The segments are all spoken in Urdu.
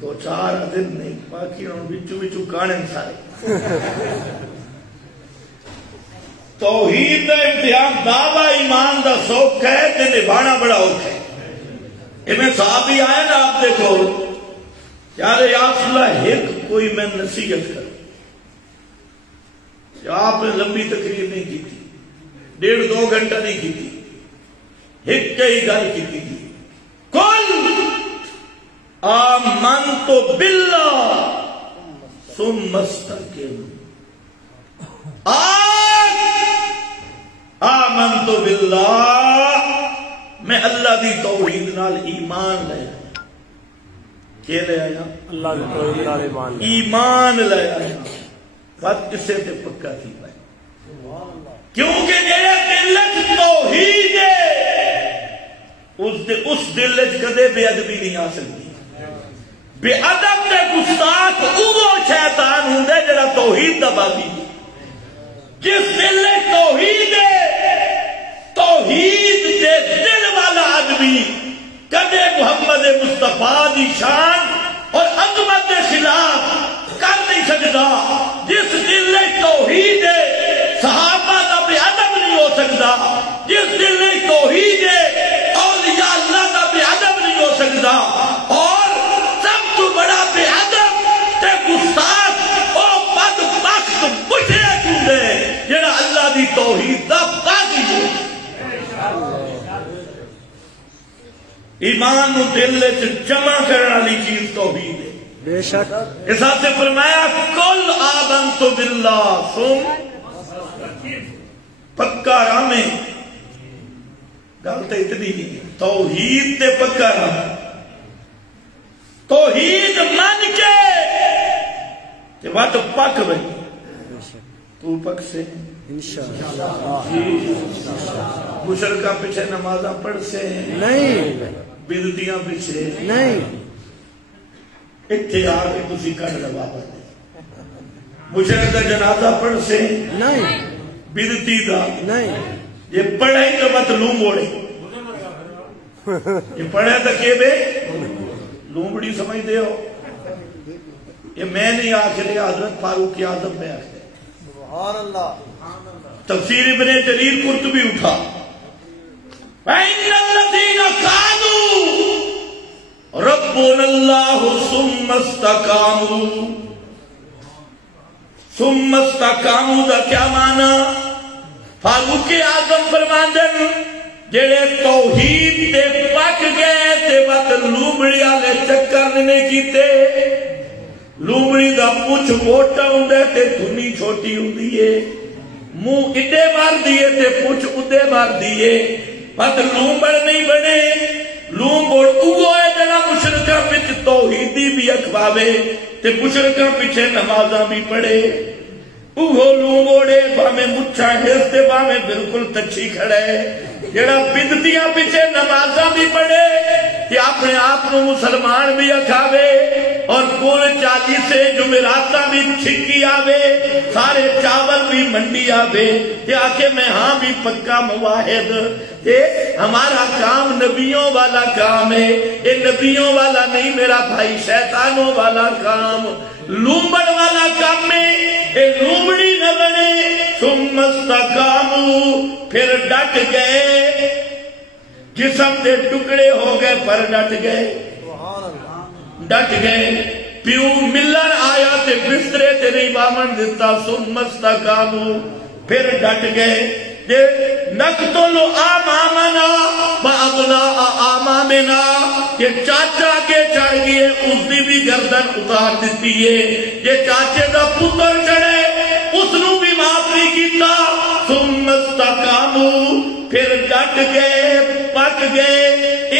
دو چار دن نہیں باقی بچو کانے سارے توحید دا امتحان دعوی ایمان دا سوکھ ہے تے نبھانا بڑا اوکھ ہے. میں صحابی آئے نا آپ دیکھو یار یا رسول اللہ ایک کوئی میں نصیحت کر آپ نے لمبی تقریر نہیں کی تھی 1.5-2 گھنٹہ نہیں کی تھی ایک کئی گل کی تھی کل آمنت باللہ ثم استقم آمنت باللہ میں اللہ دی توحید نال ایمان لے آیا کیا لے آیا اللہ دی توحید نال ایمان لے آیا بات اسے تے پکا تھی پائے کیونکہ میرے دل توحید ہے اس دل کدے بے ادبی نہیں آ سکتی. بے ادب تے گستاخ وہ شیطان ہوندے جڑا توحید دا باغی جس دل توحید ہے توحید دے دل والا آدمی کدے محمد مصطفیٰ دی شان اور عظمت کے خلاف کر نہیں سکتا. جس دل توحید ہے صحابہ دا بے ادب نہیں ہو سکتا. جس دل توحید ہے اولیاء اللہ دا بے ادب نہیں ہو سکتا. اور سب تو بڑا بے ادب تے گستاخ او بدبخت مشرک ہوندے جڑا اللہ دی توحید دا باغی ہو. ایمان نو دل وچ جمع کرنے والی چیز توحید ہے. بے شک اس سے فرمایا کل آمنت باللہ ثم پکا رامے گل تو اتنی ہی توحید تے پکا رام توحید من کے بات پک بھئی تو پک سے انشاءاللہ مشرکہ پیچھے نمازہ پڑھ سے نہیں بدعتیاں پیچھے نہیں اتنے آ کے تسی کر لوا پڑھتے مشرک کا جنازہ پڑھ سے نہیں بدعتی دا نہیں یہ پڑھے تو مت لوں موڑے یہ پڑھے تو کہ بے لومڑی سمجھ دے ہو. یہ میں نہیں آخری حضرت فاروق اعظم میں آخر سبحان اللہ تفسیر ابن جریر قرطبی اٹھا فَإِنَّ الَّذِينَ قَالُوا رَبُّنَا اللَّهُ ثُمَّ اسْتَقَامُوا ثُمَّ اسْتَقَامُوا دا کیا معنی فاروق اعظم فرماندن جڑے توحید تے پک گئے تے وقت لومڑی والے چکر نہیں کیتے. لومڑی دا پوچھ موٹا ہوندے تے دھنی چھوٹی ہوندی ہے منہ اڈے مار دیے تے پوچھ اڈے مار دیے وقت لومڑ نہیں بنے. لومڑ اوہ ہے جڑا مشرکاں وچ توحیدی بھی اکھواوے تے مشرکاں پیچھے نمازاں بھی پڑھے. اوہ لومڑے باویں مچھا ہستے باویں بالکل تچھی کھڑے جڑا بدعتیاں پیچھے نمازاں بھی پڑھے کہ اپنے آپ کو مسلمان بھی اکھاوے اور کل 40 جمعراتاں بھی چھکی آوے سارے چاول بھی منڈی آوے کہ آکے میں ہاں بھی پکا مواحد کہ ہمارا کام نبیوں والا کام ہے. یہ نبیوں والا نہیں میرا بھائی شیطانوں والا کام لومڑ والا کام ہے. اے لومڑی نہ بنے ثم استقاموا پھر ڈٹ گئے جسم دے ٹکڑے ہو گئے پر ڈٹ گئے پیو ملن آیا تے بسترے تے نہیں بامن دیتا ثم استقاموا پھر ڈٹ گئے نقتلوا آمامنا وابناء آمامنا کہ چاچا کے چڑھ گئے اس دی بھی گردن اتار دیتی ہے. یہ چاچے دا پتر چڑھے اس نو بھی معاف نہیں کیتا. ثم استقاموا پھر ڈٹ گئے پک گئے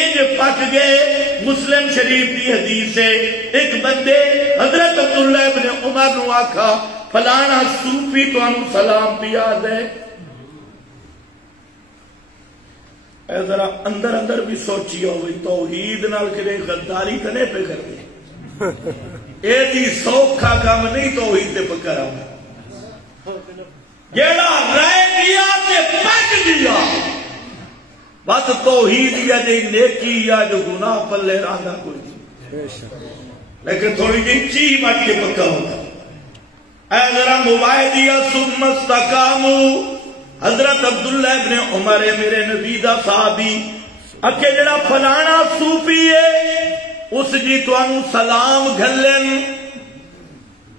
انج پک گئے. مسلم شریف کی حدیث ہے ایک بندے حضرت عبداللہ ابن عمر نو آکھا فلانا صوفی تو ہم سلام دیا دے. اے ذرا اندر اندر بھی سوچی ہوئی توحید نال کرے غداری کنے پہ کر دے اے دی سوکھا کام نہیں توحید تے پکا رہا جیڑا رہ گیا تے پک گیا بس توحید یا جی نیکی یا جو گناہ پلے رہنا کوئی نہیں، لیکن تھوڑی جی چی مٹ کے پکا ہوگا۔ اے ذرا مباہدیہ ثم استقاموا، حضرت عبداللہ ابن عمر میرے نبی دا صحابی اکھے جڑا فلانا صوفی ہے اس جی تو انو سلام گھلن،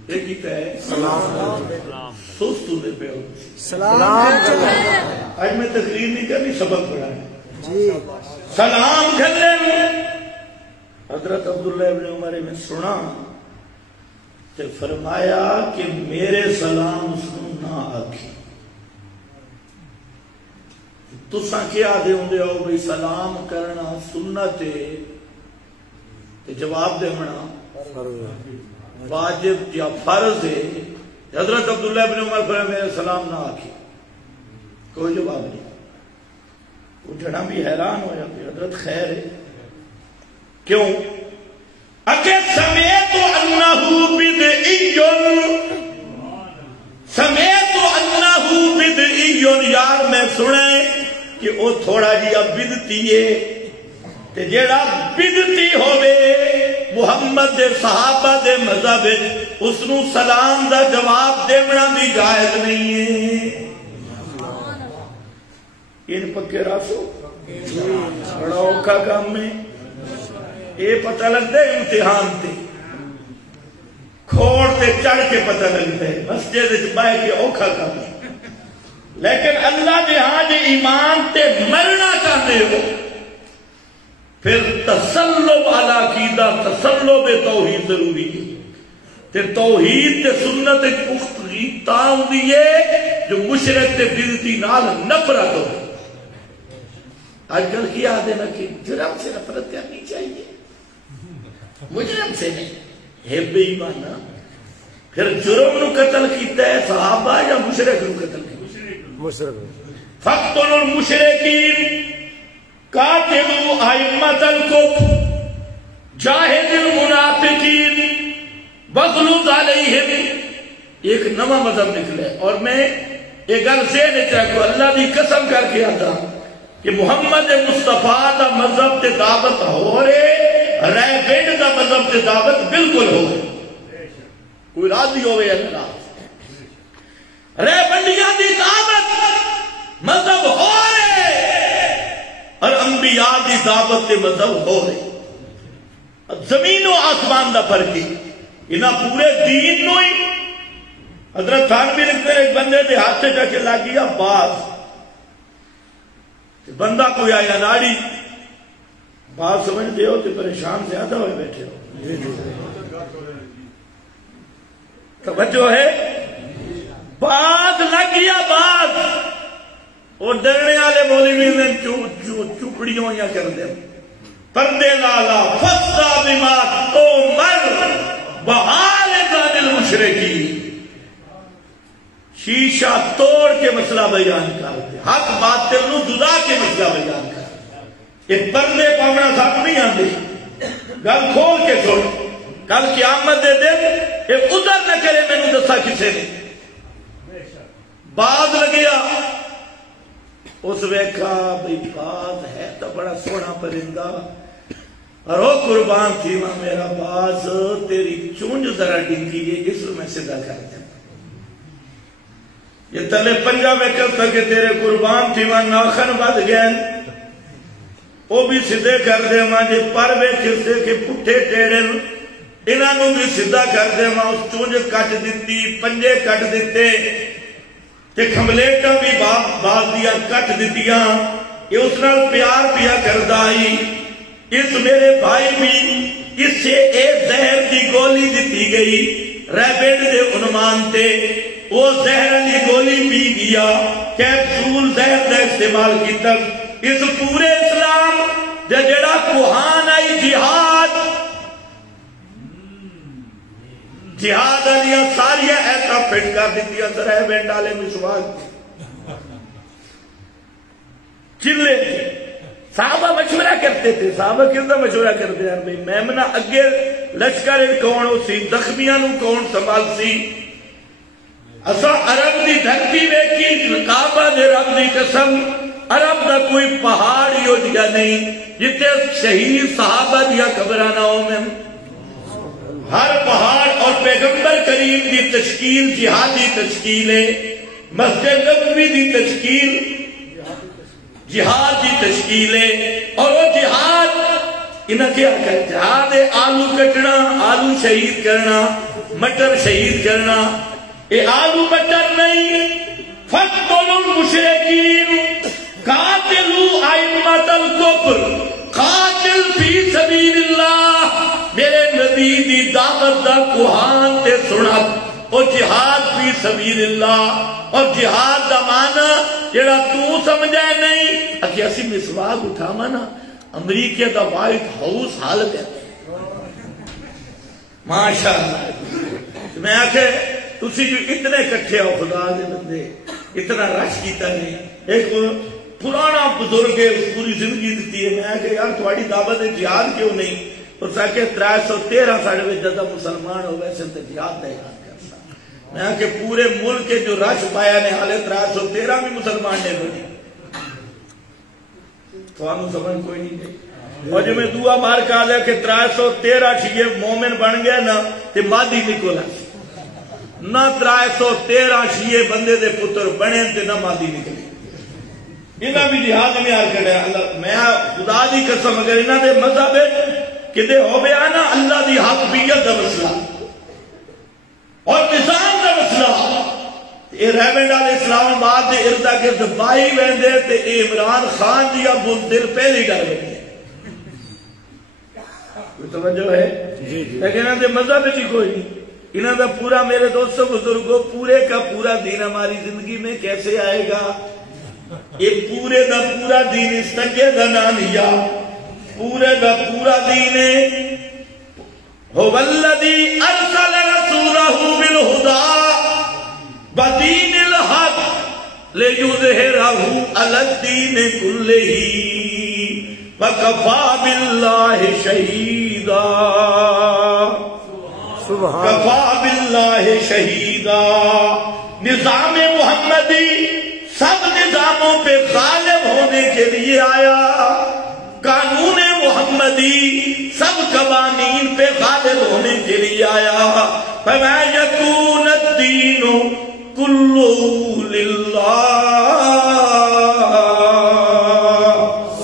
ایک ہی کہے سلام سوستو دے پہ ہو سلام۔ آج میں تقریر نہیں کرنی، سبق پڑھا ہے، سلام گھلن۔ حضرت عبداللہ ابن عمر نے سنا تو فرمایا کہ میرے سلام سنو نہ آکھی، تساں کیا دے ہوں دے ہو بھئی سلام کرنا سنت ہے تو جواب دے منا واجب یا فرض ہے۔ حضرت عبداللہ ابن عمر فرمایا میرے سلام نہ آکھی، کوئی جواب نہیں۔ اٹھنا بھی حیران ہو جاتے، حضرت خیر ہے کیوں؟ اکے سمیت انہو بدعیون، سمیت انہو بدعیون، یار میں سنے کہ وہ تھوڑا جی اب بدتی ہے، تے جیڑا بدتی ہوئے محمد دے صحابہ دے مذہب اس نو سلام دا جواب دیونا بھی جائز نہیں ہے۔ ان پکے راسو بڑا اوکھا کام میں یہ پتہ لگتا ہے امتحان تے کھوڑ تے چڑھ کے پتہ لگتا ہے، مسجد باہر کے اوکھا کام ہے، لیکن اللہ دے ہاں جے ایمان تے مرنا چاہتے ہو پھر تسلب علی عقیدہ، تسلب توحید ضروری ہے۔ تے توحید تے سنت پختگی تاں دیئے جو مشرک تے بدعتی نال نفرت ہو۔ آج کل کیا آدھے نا کہ جرم سے نفرت کرنی چاہیے، مجرم سے نہیں، ہے بے ایمانہ۔ پھر جرم نو قتل کیتا ہے صحابہ یا مشرک نو قتل کیتا؟ مشرک۔ فقتلوا المشرکین قاتلوا ائمۃ الکفر جاہد المنافقین بغلظ علیہم۔ ایک نواں مذہب نکلے، اور میں ایک گل ذہن وچ رکھو، اللہ دی قسم کر کے آتا کہ محمد مصطفیٰ دا مذہب تے دعوت ہو رہے، رہ بینڈ دا مذہب تے دعوت بالکل ہو رہے، کوئی راضی ہوئے یا ناراض، رہ بینڈیاں دی دعوت مذہب ہو رہے اور انبیاء دی دعوت تے مذہب ہو رہے۔ زمین و آسمان دا فرق ہی انہاں پورے دین نو ہی۔ حضرت تھانوی لکھتے ہیں ایک بندے دے ہاتھ سے جا کے لگ گیا باز، بندہ کوئی آیا ناڑی، بات سمجھ دے ہو تو پریشان زیادہ ہوئے بیٹھے ہو، توجہ ہے، باز لگ گیا باز، اور ڈرنے والے مولوی نے چوپڑیوں یا کر دیں پردے لالا فسا بما تومر بحال دان المشرکی، شیشہ توڑ کے مسئلہ بیان کرتے، حق باطل نو جدا کے مسئلہ بیان کرتے۔ یہ پردے پاونا ساتھ نہیں آندے، گل کھول کے چھوڑ، کل قیامت دے دن یہ ادھر نہ کرے میں نے دسا کسے نے۔ باز لگیا، اس ویکھا بھئی باز ہے تو بڑا سونا پرندہ، اور وہ قربان تھی ماں میرا باز، تیری چونج ذرا ڈنگی ہے اس میں صدا کر دیں، یہ تلے پنجا میں کر سکے تیرے قربان تھی ماں ناخن بد گئن، وہ بھی صدے کر دے ماں جے پر بے کسے کے پٹھے ٹیڑن، انہاں نو بھی صدا کر دے ماں، اس چونج کٹ دیتی، پنجے کٹ دیتے، تے کھملیٹا بھی باز دیا کٹ دیتیاں، یہ اس نال پیار پیا کردائی، اس میرے بھائی بھی اس سے ایک زہر دی گولی دیتی گئی، ریبڈ دے عنوان تے، وہ زہر دی گولی پی گیا، کیپسول زہر دا استعمال کی تک، اس پورے اسلام دے جڑا کوہان آئی جہاد علیہ ساریہ ایسا پھٹ کر دیتی اثر ہے بین ڈالے مشواق چلے تھے، صحابہ مشورہ کرتے تھے، صحابہ کردہ مشورہ کرتے ہیں بھئی میمنہ اگے لشکر کون ہو سی، زخمیاں نو کون سنبھال سی، اسا عرب دی دھرتی میں کی کعبہ دے رب دی قسم عرب دا کوئی پہاڑ ہو جگہ نہیں جتے شہید صحابہ دیا قبرانہ ہو میں ہر پہاڑ اور پیغمبر کریم دی تشکیل جہادی تشکیل ہے مسجد نبوی دی تشکیل جہاد دی تشکیل ہے اور وہ جہاد انہیں کیا کہتے جہاد ہے آلو کٹنا آلو شہید کرنا مٹر شہید کرنا اے آلو مٹر نہیں فَقْتُلُوا الْمُشْرِكِينَ قَاتِلُوا أَئِمَّةَ الْكُفْرِ قاتل فی سبیل اللہ میرے نبی دی دعوت دا کوہان تے سنت اور جہاد فی سبیل اللہ اور جہاد دا معنی جڑا تو سمجھائے نہیں اکی اسی مسواق اٹھا مانا امریکہ دا وائٹ ہاؤس حال کہتے ماشاءاللہ میں آکھے تسی جو اتنے کٹھے ہو خدا دے بندے اتنا رش کیتا نہیں ایک پرانا بزرگ ہے پوری زندگی دیتی ہے میں آکھے یار تھوڑی دعوت جہاد کیوں نہیں تو ساکے 313 ساڑھے میں جدہ مسلمان ہو ویسے تو جہاد نہیں کرتا میں آکھے پورے ملک کے جو رش پایا نے حالے 313 بھی مسلمان نے بنی تو آنو سمجھ کوئی نہیں دے اور جو میں دعا مار کہا لیا کہ 313 شیئے مومن بن گئے نا تے مادی نکولا نہ 313 شیئے بندے دے پتر بنے تے نہ مادی نکلی انہاں بھی جہاد میں آر کر اللہ میں خدا دی قسم اگر انہاں دے مذہب کہ دے ہو بیا نا اللہ دی حقیقت دا مسئلہ اور نظام دا مسئلہ اے ریونڈ علیہ السلام بعد دے اردا کے دبائی ویندے تے عمران خان دیا بزدل پہلی ڈر ویندے کوئی توجہ ہے لیکن انہاں دے مذہب جی کوئی نہیں انہاں دا پورا میرے دوستوں بزرگوں پورے کا پورا دین ہماری زندگی میں کیسے آئے گا یہ پورے دا پورا دین استنگے دا نانیا پورے دا پورا دین هو الذی ارسل رسولہ بالہدی بدین الحق لیظہرہ علی الدین کلہ وکفی باللہ شہیدا کفی باللہ شہیدا نظام محمدی سب نظاموں پہ غالب ہونے کے لیے آیا قانون محمدی سب قوانین پہ غالب ہونے کے لیے آیا فَمَا يَكُونَ الدِّينُ كُلُّهُ لِلَّهِ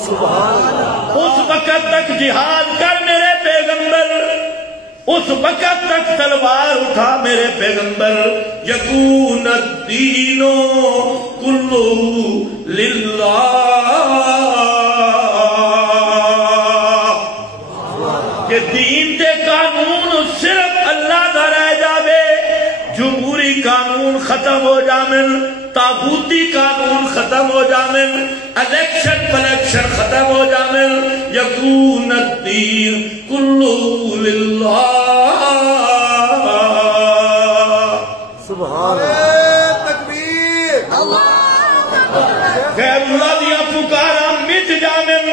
سبحان اللہ اس وقت تک جہاد کر میرے پیغمبر اس وقت تک تلوار اٹھا میرے پیغمبر یکون الدین کلہ للہ کہ دین دے قانون صرف اللہ دا رہ جاوے جمہوری قانون ختم ہو جامن تاغوتی قانون ختم ہو جامن الیکشن پلیکشن ختم ہو جامن یکون الدین کلہ للہ سبحان اللہ تکبیر غیر اللہ دیا پکارا مٹ جامن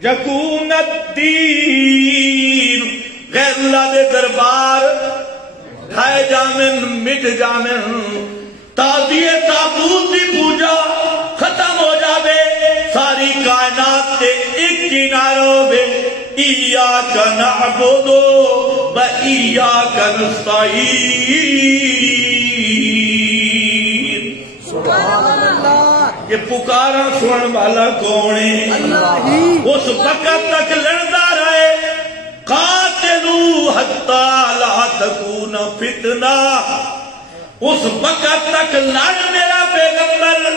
یکون الدین غیر اللہ دے دربار کھائے جامن مٹ جامن تازیہ تابوت دی پوجا ختم ہو جاوے ساری کائنات تے ایک کناروں میں ایاک نعبد و ایاک نستعین سبحان اللہ یہ پکارا سنن والا کون ہے اس وقت تک لڑتا رہے قاتلو حتی لا تکون فتنہ اس وقت تک لڑ میرا پیغمبر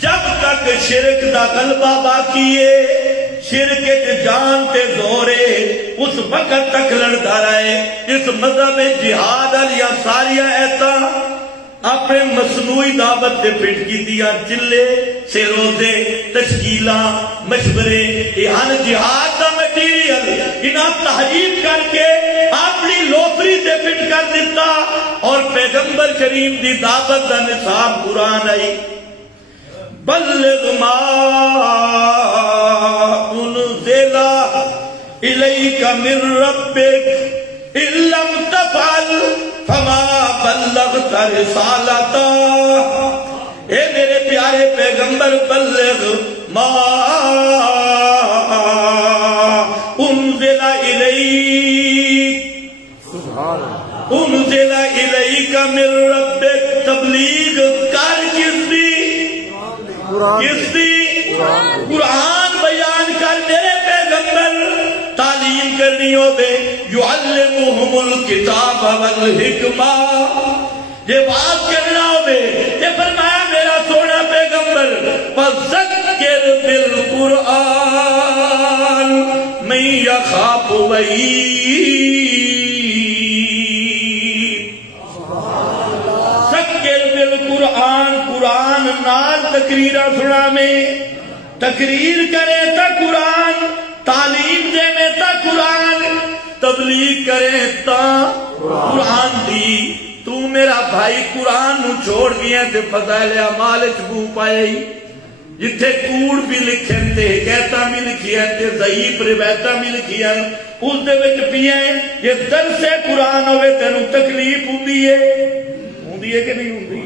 جب تک شرک دا غلبہ باقی ہے شرک جان تے دورے اس وقت تک لڑتا رہے اس مذہب جہاد علیہ ساریہ ایتا اپنے مصنوعی دعوت سے پھٹ کی دیا چلے سے روزے تشکیلہ مشورے یہاں جہاد دا مٹیریل انہاں تحریف کر کے اپنی لوفری سے پھٹ کر دیتا اور پیغمبر کریم دی دعوت دا نصاب قرآن آئی بلغ ما انزل الیک من ربک ان لم تفعل فما بلغت رسالتا اے میرے پیارے پیارے پیغمبر بلغ ما انزل الیک انزل الیک من ربک، تبلیغ کر کس دی؟ کس دی؟ قرآن بیان کر میرے پیغمبر، تعلیم کرنی ہو بے یعلمہم الکتاب والحکمہ، یہ بات کرنا ہو بے یہ فرمایا میرا سونا پیغمبر فذکر بالقرآن من یخاف وعید، ذکر بالقرآن، قرآن نال تقریرہ سنا میں، تقریر کرے تا قرآن، تعلیم دے میں تا قرآن، تبلیغ کرے تا قرآن دی۔ تو میرا بھائی قرآن نو چھوڑ گیا تے فضائل اعمال چبو پائے، جتھے کوڑ بھی لکھیں تے حکایتاں بھی لکھیں تے ضعیف روایتاں بھی لکھیں، اس دے وچ پیئیں یہ درس قرآن ہوئے تینوں تکلیف ہوندی ہے کہ نہیں ہوندی؟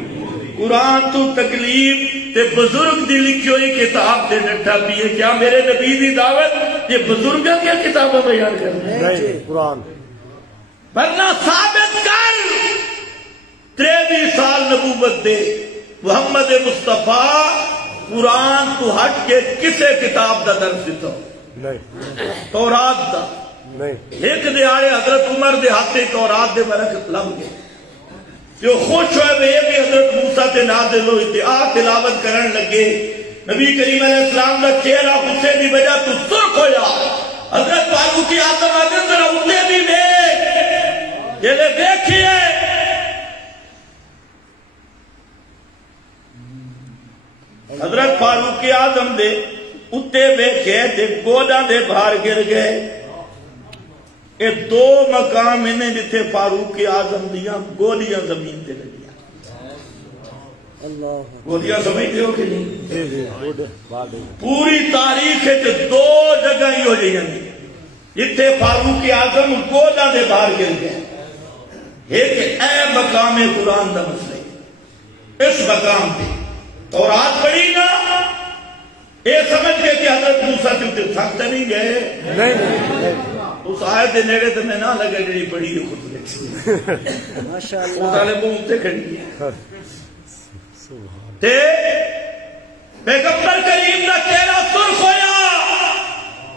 قرآن تو تکلیف تے بزرگ دی لکھی ہوئی کتاب تے ڈٹھا پیئے، کیا میرے نبی دی دعوت یہ بزرگاں کیا کتابوں بیان کرنا ہے؟ قرآن ورنہ ثابت کر 23 سال نبوت دے محمد مصطفیٰ قرآن تو ہٹ کے کسے کتاب دا درس دیتا نہیں، تورات دا ایک دیارے حضرت عمر دے ہاتھے تورات دے برکت لگ گئے، جو خوش ہوئے بے بھی حضرت موسیٰ تے نازل ہوئی تے آ تلاوت کرن لگے، نبی کریم علیہ السلام دا چہرہ غصے دی وجہ تو سرخ ہویا، حضرت فاروق اعظم اندر اٹھے بھی دیکھ یہ لے دیکھئے حضرت فاروق اعظم دے اتے بیٹھے تے گوڑا دے باہر گر گئے، یہ 2 مقام انہیں جتھے فاروق اعظم دیاں گولیاں زمین تے لگیاں، گولیاں سمجھتے ہو کہ نہیں؟ پوری تاریخ ہے 2 جگہ ہی ہو جائیں جتھے فاروق اعظم گوڑا دے باہر گر گئے، ایک اے مقام قرآن دا مسئلہ، اس مقام پہ تورات پڑھی نا یہ سمجھ کے کہ حضرت موسیٰ چلتے تھکتے نہیں گئے، اس آیت دے نیڑے تو میں نہ لگے جڑی پڑھی ہے خود لکھی وہ طالبوں اتے کھڑی ہے تے پیغمبر کریم دا چہرہ سرخ ہویا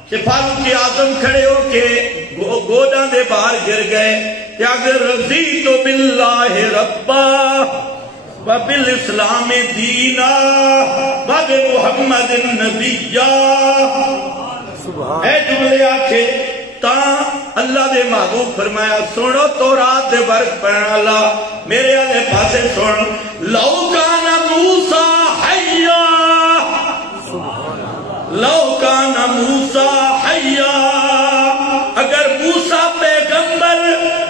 کہ فاروق اعظم کھڑے ہو کے گوڑاں دے باہر گر گئے کہ اگر رضیت باللہ ربا وبالاسلام دینا وبمحمد نبیا، اے جملے آکھے تا اللہ دے محبوب فرمایا سنو تورات دے برک پڑھن اللہ میرے آلے پاسے سن، لو کان موسیٰ حیا، لو کان موسیٰ حیا، اگر موسیٰ پیغمبر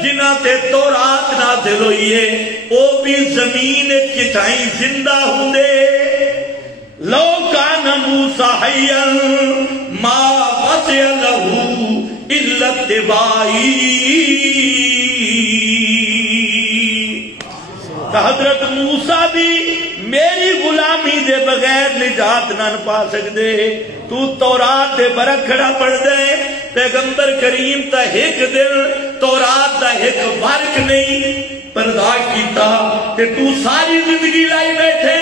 جنہ تے تورات نازل ہوئی ہے وہ بھی زمین کتائیں زندہ ہوں دے، لو کان موسیٰ حیا ما وسع لہو الا اتباعی، حضرت موسیٰ بھی میری غلامی دے بغیر نجات نہ پا سکدے، تو تورات دے برک کھڑا پڑھ دے، پیغمبر کریم تا ایک دن تورات دا ایک ورق نہیں برداشت کیتا کہ تو ساری زندگی لائی بیٹھے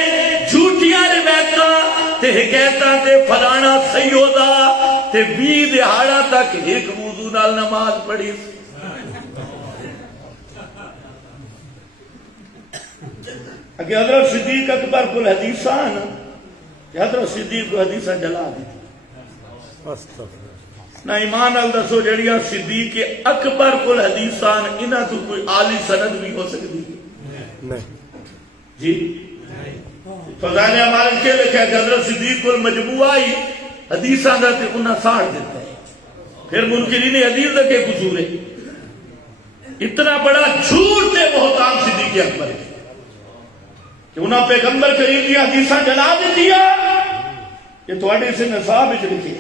جھوٹیاں روایتاں تے حکایتاں تے فلانا سیدہ تے 20 دہاڑا تک ایک وضو نال نماز پڑھی، کہ حضرت صدیق اکبر کو حدیثان کہ حضرت صدیق کو حدیثہ جلا دی نہ ایمان الدسو جڑیاں صدیق اکبر کو حدیثان انہاں تو کوئی عالی سند بھی ہو سکتی جی فضائل اعمال کے لکھا کہ حضرت صدیق کو مجموعی حدیثان دا تے انہاں ساڑ دیتا ہے، پھر منکرین حدیث دا کے قصور ہے، اتنا بڑا جھوٹ تے بہتان صدیق اکبر ہے کہ انہاں پیغمبر کریم دی حدیثاں جلا دیتی ہے، یہ تواڈے سے نصاب وچ لکھے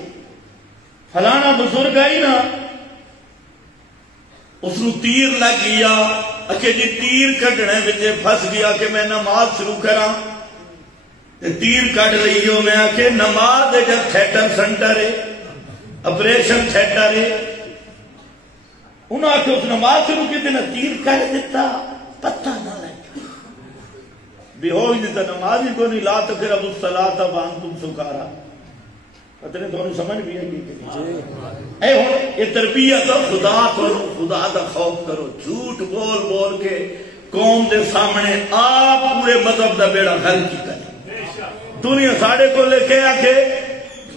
فلانا بزرگ آئی نا اس نو تیر لگ گیا کہ جی تیر کٹنے بچے پھس گیا کہ میں نماز شروع کراں، تیر کٹ لئیو میں آکے نماز جب تھیٹر سنٹر ہے اپریشن تھیٹر ہے انہوں آکے اس نماز سے رکے دینا تیر کٹ دیتا پتہ نہ لگتا بھی ہو ہی دیتا نماز ہی کو نہیں لا تو پھر اب الصلاة وانتم سکارا پتہ نہیں تو سمجھ بھی ہے کہ اے ہوں یہ تربیت خدا کرو خدا دا خوف کرو جھوٹ بول بول کے قوم دے سامنے آپ پورے مذہب دا بیڑا گھر کی کریں دنیا ساڑھے کو لے کے آکے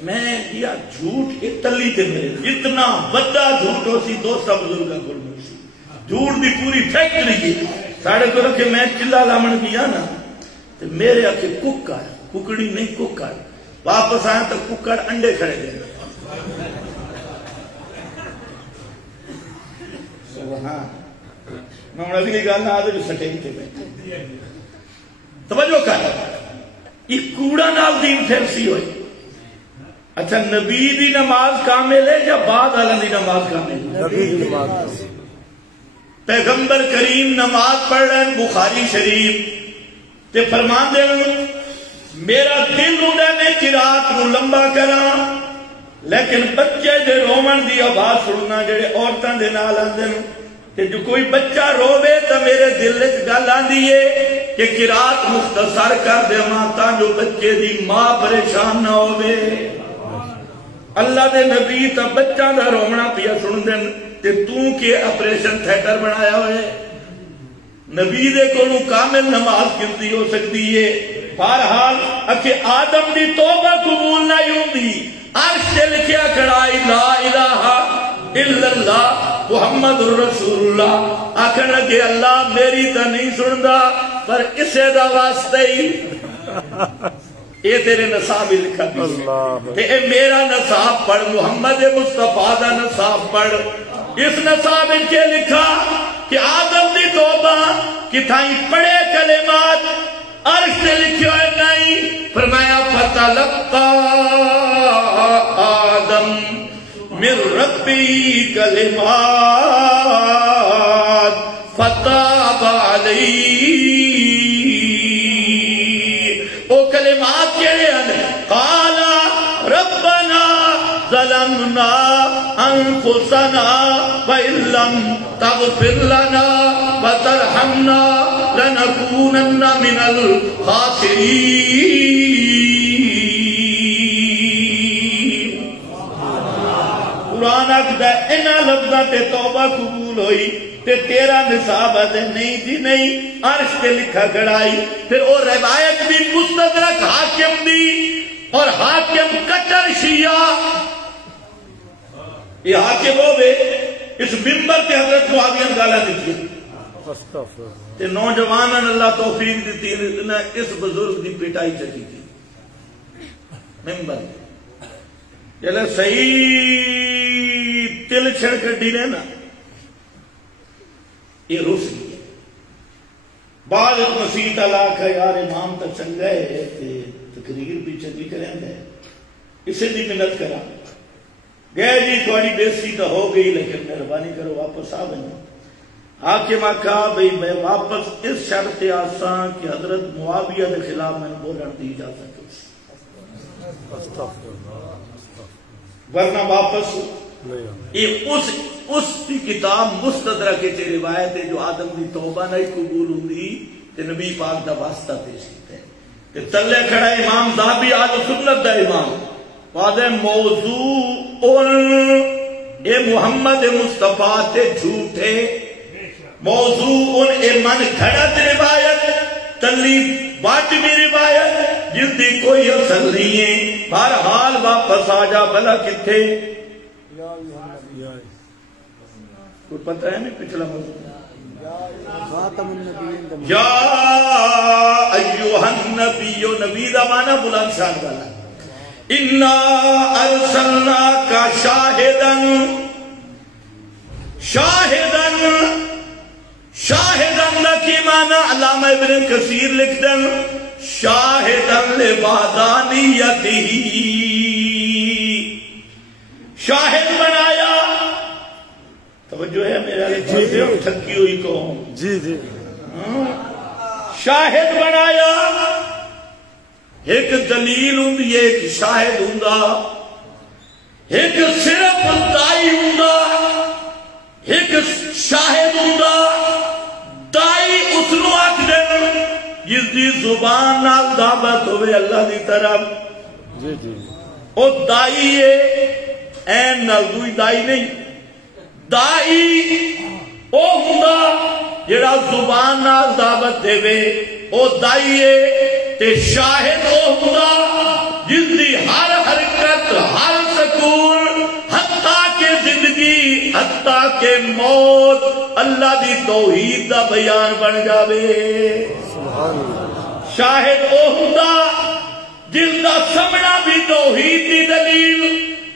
میں یا جھوٹ اتلی تے میرے اتنا بڑا جھوٹ ہو سی دوستہ بزرگا کل مرسی جھوٹ دی پوری فیکٹری کی ساڑھے کو رکھے میں چلا لامن کیا نا تے میرے آکے ککڑ ککڑی نہیں ککڑ واپس آیا تو ککڑ انڈے کھڑے دے سبحان میں اگلی گال نہ آدھے جو سٹے تھے بیٹھے توجہ کر یہ کوڑا نال دین پھرسی ہوئی اچھا نبی دی نماز کامل ہے یا بعد والا دی نماز کامل ہے نبی دی نماز پیغمبر کریم نماز پڑھ رہے ہیں بخاری شریف تے فرمان دے میرا دل ہونا میں قرات نو لمبا کرا لیکن بچے دے رومن دی آواز سننا جڑے عورتاں دے نال آندے کہ جو کوئی بچہ روے تو میرے دل وچ گل آندی ہے کہ قرات مختصر کر دے ماں جو بچے دی ماں پریشان نہ ہوے اللہ دے نبی تا بچہ دا رومنا پیا سن دین تے تو کہ آپریشن تھیٹر بنایا ہوئے نبی دے کو کامل نماز کیتی ہو سکتی ہے بہرحال اکھے آدم دی توبہ قبول نہ ہوندی عرش تے لکھیا کھڑائی لا الہ الا اللہ محمد رسول اللہ آکھن لگے اللہ میری تا نہیں سندا پر اسے دا واسطے ہی اے تیرے نصاب لکھا بھی اے میرا نصاب پڑھ محمد مصطفیٰ دا نصاب پڑھ اس نصاب ان کے لکھا کہ آدم دی توبہ کتھائیں پڑھے کلمات عرش سے لکھو ہے نہیں فرمایا فتلقا آدم من ربی کلمات فتاب علی او کلمات کہے ہیں قالا ربنا ظلمنا انفسنا وَإِن لَّمْ تَغْفِرْ لَنَا وَتَرْحَمْنَا لَنَكُونَنَّ مِنَ الْخَاسِرِينَ قرآن اکدہ انہا لفظہ تے توبہ قبول ہوئی تے تیرا نصاب ہے نہیں جی نہیں عرش تے لکھا گڑائی پھر وہ روایت بھی مستدرک حاکم دی اور حاکم کٹر شیعہ یہ حاکم ہوئے اس منبر کے حضرت معاویہ گالا دیتی تے نوجوانان اللہ توفیق دیتی اس بزرگ دی پیٹائی چکی تھی منبر جلے صحیح تل چھڑ کر ڈیلے نا یہ روس گئی بعد مسیح تعالیٰ کا یار امام تک چل گئے تقریر بھی چلی کریں گے اسے بھی منت کرا گئے جی تھوڑی بیستی تو ہو گئی لیکن مہربانی کرو واپس آ بنا حاکم کہا بھئی میں واپس اس شرط آسان کہ حضرت معاویہ کے خلاف میں بولن دی جا سکے ورنہ واپس اس کی کتاب مستدرک کے روایت ہے جو آدم دی توبہ نہیں قبول ہوئی کہ نبی پاک دا واسطہ پیش کیتے ہیں کہ تلے کھڑا امام ذہبی آل سنت دا امام وعدہ موضوع اے محمد مصطفیٰ تے جھوٹے موضوع اے من گھڑت روایت تلی باطمی روایت جس دی کوئی اصل نہیں ہے بہرحال واپس آ جا بھلا کتھے کوئی پتہ ہے نہیں پچھلا یا ایوہ النبی نبی دا معنی بلند شان والا اِنَّا أَرْسَلْنَاكَ شاہدن لکی معنی علامہ ابن کثیر لکھ دن شاہدن لبادانیتی شاہد بنایا توجہ ہے میرا لئے تھکی ہوئی قوم جی جی شاہد بنایا ایک دلیل ہوں ایک شاہد ہوں ایک صرف دائی ہوں ایک شاہد ہوں دائی اس نو آکھدے جس دی زبان نال دعوت ہوئے اللہ دی طرف او دائی ہے این نال دوئی دائی نہیں دائی او ہوں جڑا زبان نال دعوت دے وے او دائی ہے تے شاہد او ہوں جس دی ہر حرکت ہر سکون حتیٰ کہ زندگی حتیٰ کہ موت اللہ دی توحید دا بیان بن جاوے شاہد او ہوں جس دا سمنا بھی توحید دی دلیل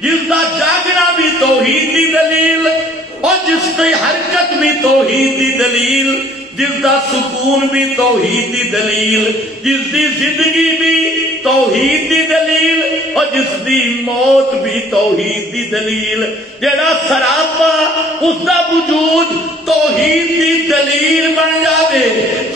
جس دا جاگنا بھی توحید دی دلیل اور جس کی حرکت بھی توحید دی دلیل جس دا سکون بھی توحید دی دلیل جس دی زندگی بھی توحید دی دلیل اور جس دی موت بھی توحید دی دلیل جڑا سراپا اس دا وجود توحید دی دلیل بن جاوے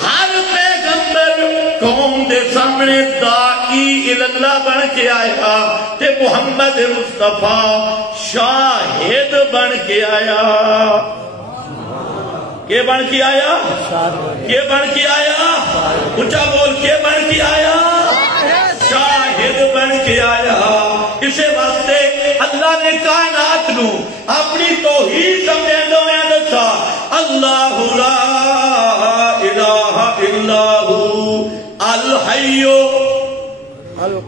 ہر پیغمبر قوم دے سامنے دائی اللہ بن کے آیا تے محمد مصطفیٰ شاہد بن کے آیا کے بن کے آیا کے بن کے آیا اونچا بول کے بن کے آیا شاہد بن کے آیا اسے واسطے اللہ نے کائنات نو اپنی توحید سمجھے میں دسا اللہ لا الہ الا ہو الحیو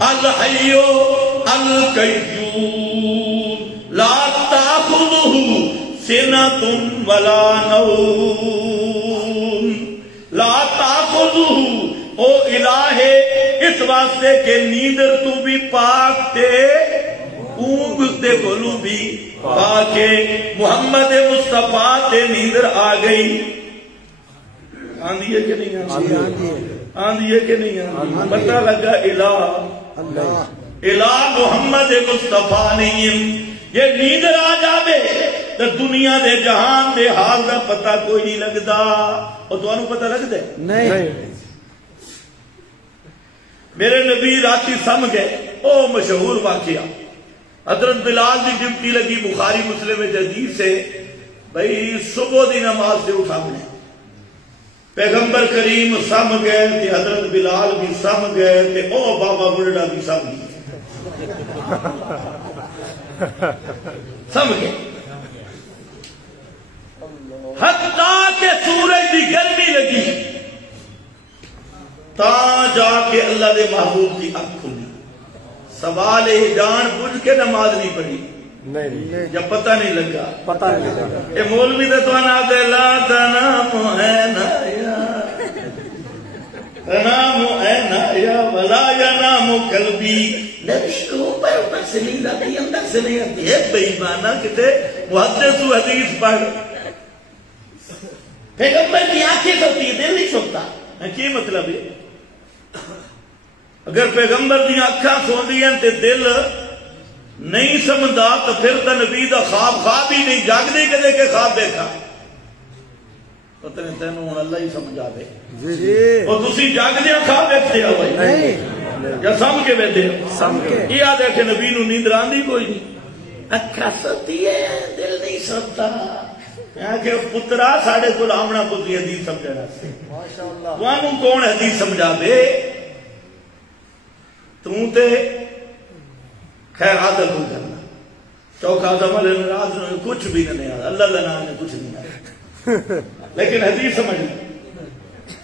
الحیو القیوم لا تاخذہ سنۃ ولا نوم لا تاخذہ او الہ اس واسطے کہ نیندر تو بھی پاک تے اونگ تے بولوں بھی پاکے محمد مصطفیٰ تے نیندر آ گئی آندھی ہے کہ نہیں آندھی ہے کہ نہیں پتہ لگا الہ محمد مصطفیٰ نہیں یہ نیندر آ جاوے تو دنیا دے جہان دے حال دا پتہ کوئی نہیں لگدا اور تو انہوں پتہ لگ دے نہیں میرے نبی راتی سم گئے او مشہور واقعہ حضرت بلال دی ڈیوٹی لگی بخاری مسلم حدیث سے بھئی صبح دی نماز سے اٹھانے پیغمبر کریم سم گئے تے حضرت بلال بھی سم گئے تے او بابا بلڈا بھی سم گئے سم گئے حتیٰ کہ سورج دی گرمی لگی تا جا کے اللہ دے محبوب کی آنکھ کھلی سوال جان بوجھ کے نماز نہیں پڑھی یا پتہ نہیں لگا پتہ نہیں لگا اے مولوی دے تو انا دے لا تنام ہے نایا تنام ہے نایا ولا ینام قلبی اوپر سے نہیں آتی اندر سے نہیں آتی ہے بے ایمانہ کتے محدث و حدیث پڑھ پیغمبر کی آنکھیں سوتی ہے دل نہیں سوتا کی مطلب ہے اگر پیغمبر دی آنکھاں سوندی ہیں تے دل نہیں سمجھدا تو پھر تو نبی دا خواب ہی نہیں جاگ نہیں کدے کہ خواب دیکھا پتہ نہیں تینوں ہن اللہ ہی سمجھا دے اور تسی جاگدے خواب دیکھتے ہو بھائی یا سم کے بیٹھے سم کے یہ آ دیکھے نبی نو نیند آندی کوئی نہیں اکھاں سوتی ہے دل نہیں سوتا کہ پترا ساڑھے کو آمنا پتری حدیث سمجھنا سے وانوں کون حدیث سمجھا دے توں تے خیر عادت ہو کرنا چوکا زمال راز کچھ بھی نہیں آدھا اللہ لنا نے کچھ نہیں آدھا لیکن حدیث سمجھنا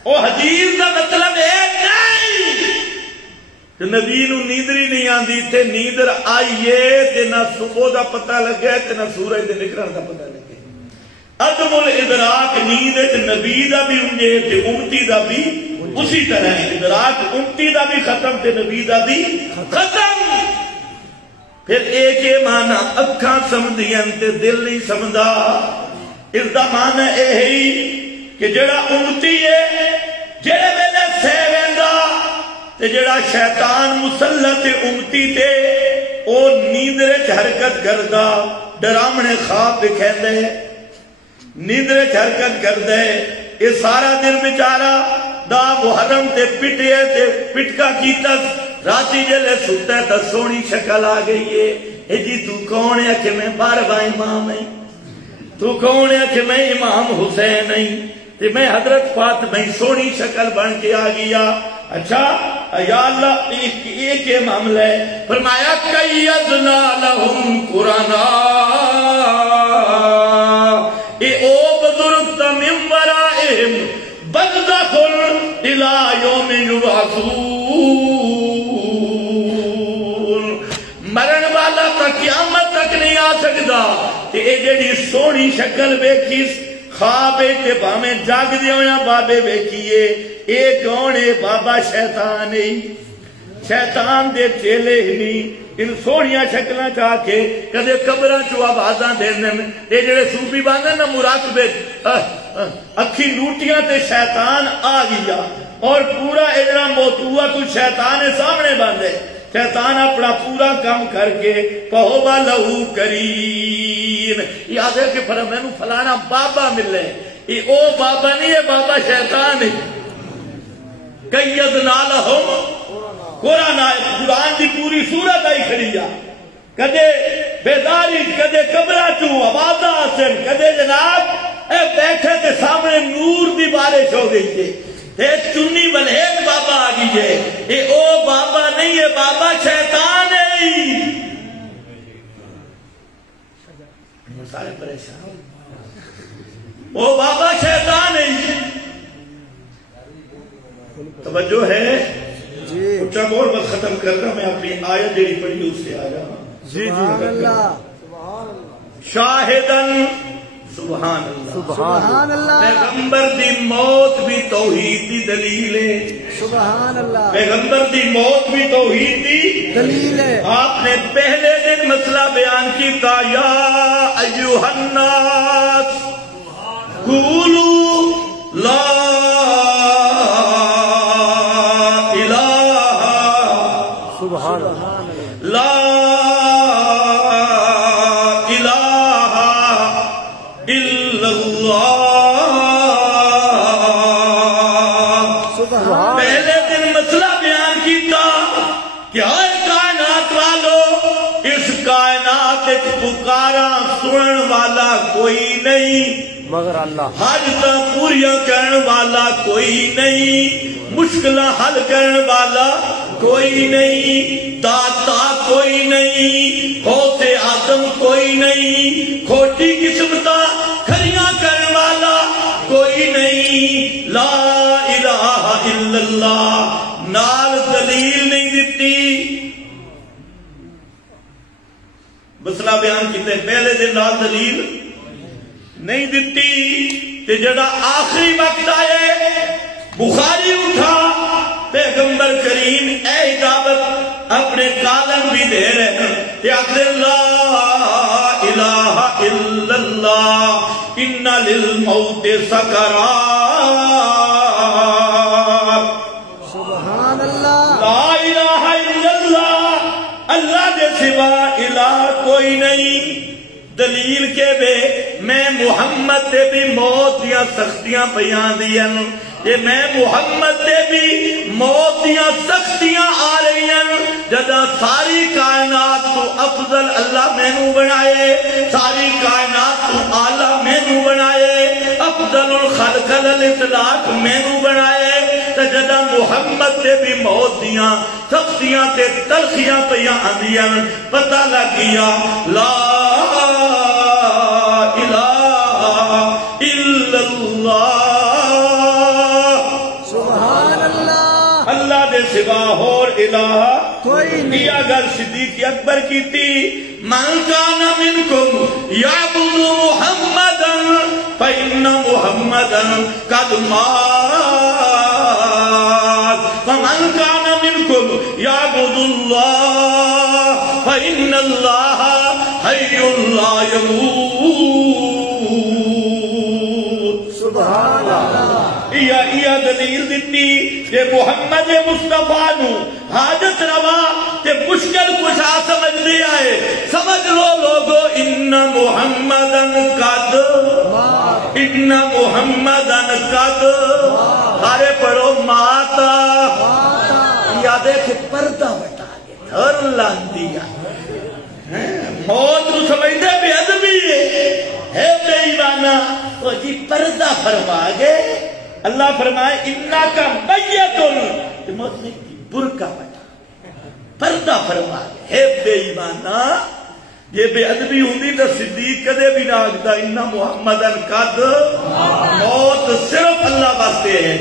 او حدیث دا مطلب ہے نہیں کہ نبی نو نیندری نہیں آندی تے نیندر آئیے تے نہ صبح دا پتہ لگے تے نہ سورج دے نکلن دا پتہ لگے عدم الادراک نیند نبی دا بھی انجے تے امتی دا بھی اسی طرح ہے ادراک امتی دا بھی ختم تے نبی دا بھی ختم پھر ایک معنی اکھاں سمجھدیاں تے دل نہیں سمجھدا اس دا معنی اے ہے کہ جڑا امتی ہے جڑے ویلے سہ ویندا تے جڑا شیطان مسلط امتی تے او نیندر وچ حرکت کردا ڈرامنے خواب وکھیندے نیندر وچ حرکت کردے یہ سارا دن بیچارہ دا محرم تے پٹے تے پٹکا کیتا راتی جلے ستا ہے تو سونی شکل آ گئی ہے. اے جی تو کون ہے کہ میں 12واں امام ہے؟ تو کون ہے کہ میں امام حسین نہیں؟ تے میں حضرت فاطمہ سونی شکل بن کے آ گیا. اچھا یا اللہ ایک معاملہ ہے. فرمایا قیضنا لہم قرانا اے او بزرگ تا من ورائہم برزخ الی یوم یبعثون. مرن والا تا قیامت تک نہیں آ سکتا. تے اے جڑی سونی شکل ویکھیس خواب تے بھامیں جاگ دیا ہویا بابے ویکھیے. اے کون ہے؟ بابا شیطان ہے. شیطان دے چیلے ہی نہیں. ان سونیاں شکلاں چاہ کے کدے قبراں چو آوازاں دینے میں اے جڑے صوفی باندھے نا مراقبے اکھی لوٹیاں تے شیطان آ گیا اور پورا اجرا موتوا تو شیطان سامنے باندھے. شیطان اپنا پورا کام کر کے پہوبا لہو کریم. یاد ہے کہ میں نو فلانا بابا ملے. یہ او بابا نہیں ہے، بابا شیطان ہے. قیضنا لہم قرآن قرآن دی پوری سورت آئی کھڑی جا. کدے بیداری کدے قبرہ چو آوازہ آسن کدے جناب اے بیٹھے تے سامنے نور دی بارش ہو گئی تھے. اے چنی بلہیک بابا آگی جے. اے او بابا نہیں ہے، بابا شیطان ہے. سارے پریشان. او بابا شیطان ہے. توجہ ہے اچھا بول. بس ختم کرنا میں اپنی آیت جڑی پڑھی اس سے آ جانا. سبحان اللہ شاہدن سبحان اللہ سبحان اللہ. پیغمبر دی موت بھی توحید دی دلیل ہے. سبحان اللہ. پیغمبر دی موت بھی توحید دی دلیل ہے. آپ نے پہلے دن مسئلہ بیان کیتا یا ایوہ الناس قولوا لا سبحان اللہ. لا الہ الا اللہ. سبحان. پہلے دن مسئلہ بیان کیتا کہ اے کائنات والو اس کائنات ایک پکارا سنن والا کوئی نہیں مگر اللہ. حاجتاں پوریاں کرن والا کوئی نہیں. مشکلہ حل کرن والا کوئی نہیں. داتا کوئی نہیں. غوث اعظم کوئی نہیں. کھوٹی قسمتاں کھریاں کرن والا کوئی نہیں. لا الہ الا اللہ نال دلیل نہیں دیتی. مسئلہ بیان کیتے پہلے دن نال دلیل نہیں دیتی. تے جڑا آخری وقت آئے بخاری اٹھا پیغمبر کریم اے اجابت اپنے کالم بھی دے رہے ہیں کہ اگر لا الہ الا اللہ ان للموت سکرات. سبحان اللہ. لا الہ الا اللہ اللہ دے سوا الہ کوئی نہیں. دلیل کے بے میں محمد دے بھی موت دیا سختیاں بیان دیا. یہ میں محمد دے بھی موت دیا سختیاں آ رہی ہیں. جدا ساری کائنات تو افضل اللہ میں نو بنائے. ساری کائنات تو اعلیٰ میں نو بنائے. افضل الخلق الاطلاق میں نو بنائے. جدا محمد دے بھی موت دیا سختیاں تے تلخیاں پیاں آندیاں. پتہ لگ گیا لا الہ الا اللہ. سبحان اللہ. اللہ دے سوا اور الہ کوئی نہیں. یہ اگر صدیق اکبر کی تھی من کان منکم یعبد محمدا فإن محمدا قد مات ومن کان منکم یعبد اللہ فإن اللہ حی لا یموت. سبحان اللہ. یہ دلیل دیتی کہ محمد مصطفیٰ نو حاجت روا تے مشکل کشا سمجھ دیا ہے. سمجھ لو لوگو ان محمدن قد ان محمدن قد. سارے پڑھو ماتا یاد ہے کہ پردہ بٹا گئے دھر لاندیا موت نو سمجھتے بے ادبی ہے بے ایمانہ وہ جی پردہ فرما گئے اللہ فرمائے اِنَّا کا میتن موت نے برکہ بٹا پردہ فرما گئے ہے بے ایمانہ یہ بے ادبی ہوندی تو صدیق کدے بھی نہ آگتا انہا محمدن قد موت صرف اللہ واسطے ہے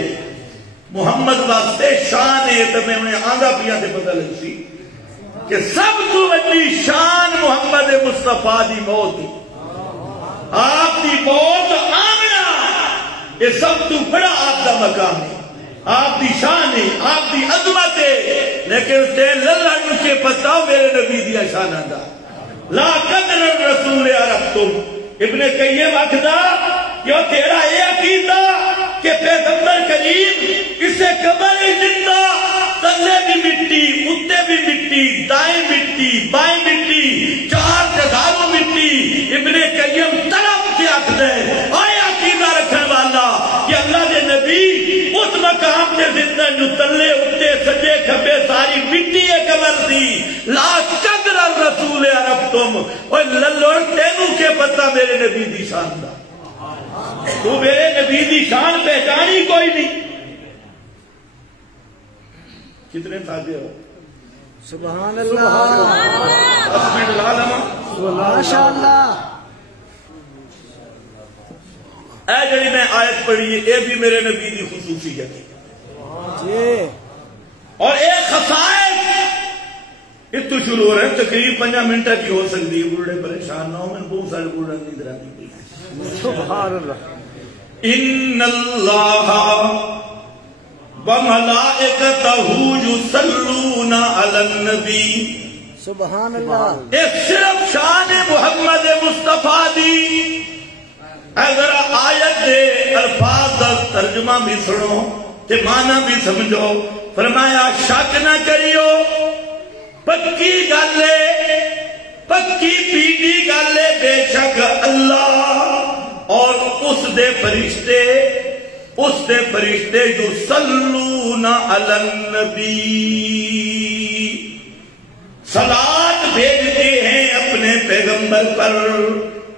محمد واسطے شان ہے تو میں انہیں آنگا پیا سے پتہ لگ سی کہ سب تو بڑی شان محمد مصطفیٰ دی موت دی آپ دی موت آمنا یہ سب تو بڑا آپ دا مقام ہے آپ دی شان ہے آپ دی عظمت ہے لیکن تے للہ کے پتاؤ میرے نبی دیا شان آدھا لا قدر الرسول عرفتم ابن قیم اکھدا کہ تیرا یہ عقیدہ کہ پیغمبر کریم اسے قبر زندہ تلے بھی مٹی اتے بھی مٹی دائیں مٹی بائیں مٹی چار جگہوں مٹی ابن قیم طرف کے اکھدے آئے عقیدہ رکھنے والا کہ اللہ دے نبی اس مقام کے زندہ جو تلے اتے سجے کھبے ساری مٹی ہے قبر دی لا قدر الرسول عرفتم اور للوڑ تینوں کے پتہ میرے نبی دی شان دا تو میرے نبی دی شان پہچانی کوئی نہیں کتنے تازے ہو سبحان اللہ ماشاءاللہ اے جڑی میں آیت پڑھی ہے اے بھی میرے نبی دی خصوصیت ہے اور ایک خصائص اس تو شروع ہو رہے ہیں تقریب 5 منٹ کی ہو سکتی ہے بوڑھے پریشان نہ ہو میں بہت سارے بوڑھا نیند رہی سبحان اللہ ان اللہ وملائکتہ یصلون علی النبی سبحان اللہ یہ صرف شان محمد مصطفیٰ دی اگر آیت دے الفاظ دا ترجمہ بھی سنو تے معنی بھی سمجھو فرمایا شک نہ کریو پکی گالے پکی پیڑی گالے بے شک اللہ اور اس دے فرشتے جو صلون علی النبی صلاۃ بھیجتے ہیں اپنے پیغمبر پر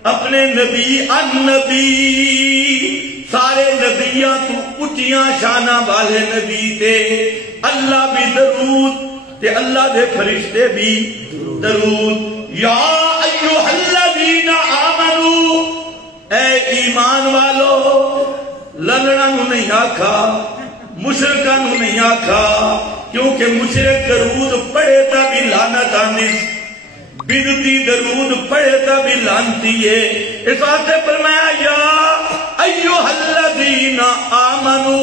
اپنے نبی النبی سارے نبیاں تو اٹھیاں شانہ والے نبی تے اللہ بھی درود تے اللہ دے فرشتے بھی درود یا ایوہ الذین آمنو اے ایمان والو للڑا نو نہیں آکھا مشرکہ نو نہیں آکھا کیونکہ مشرک درود پڑھے تا بھی لعنت آنس بدتی درود پڑھے تا بھی لعنتی ہے اس واسطے فرمایا یا ایوہ الذین آمنو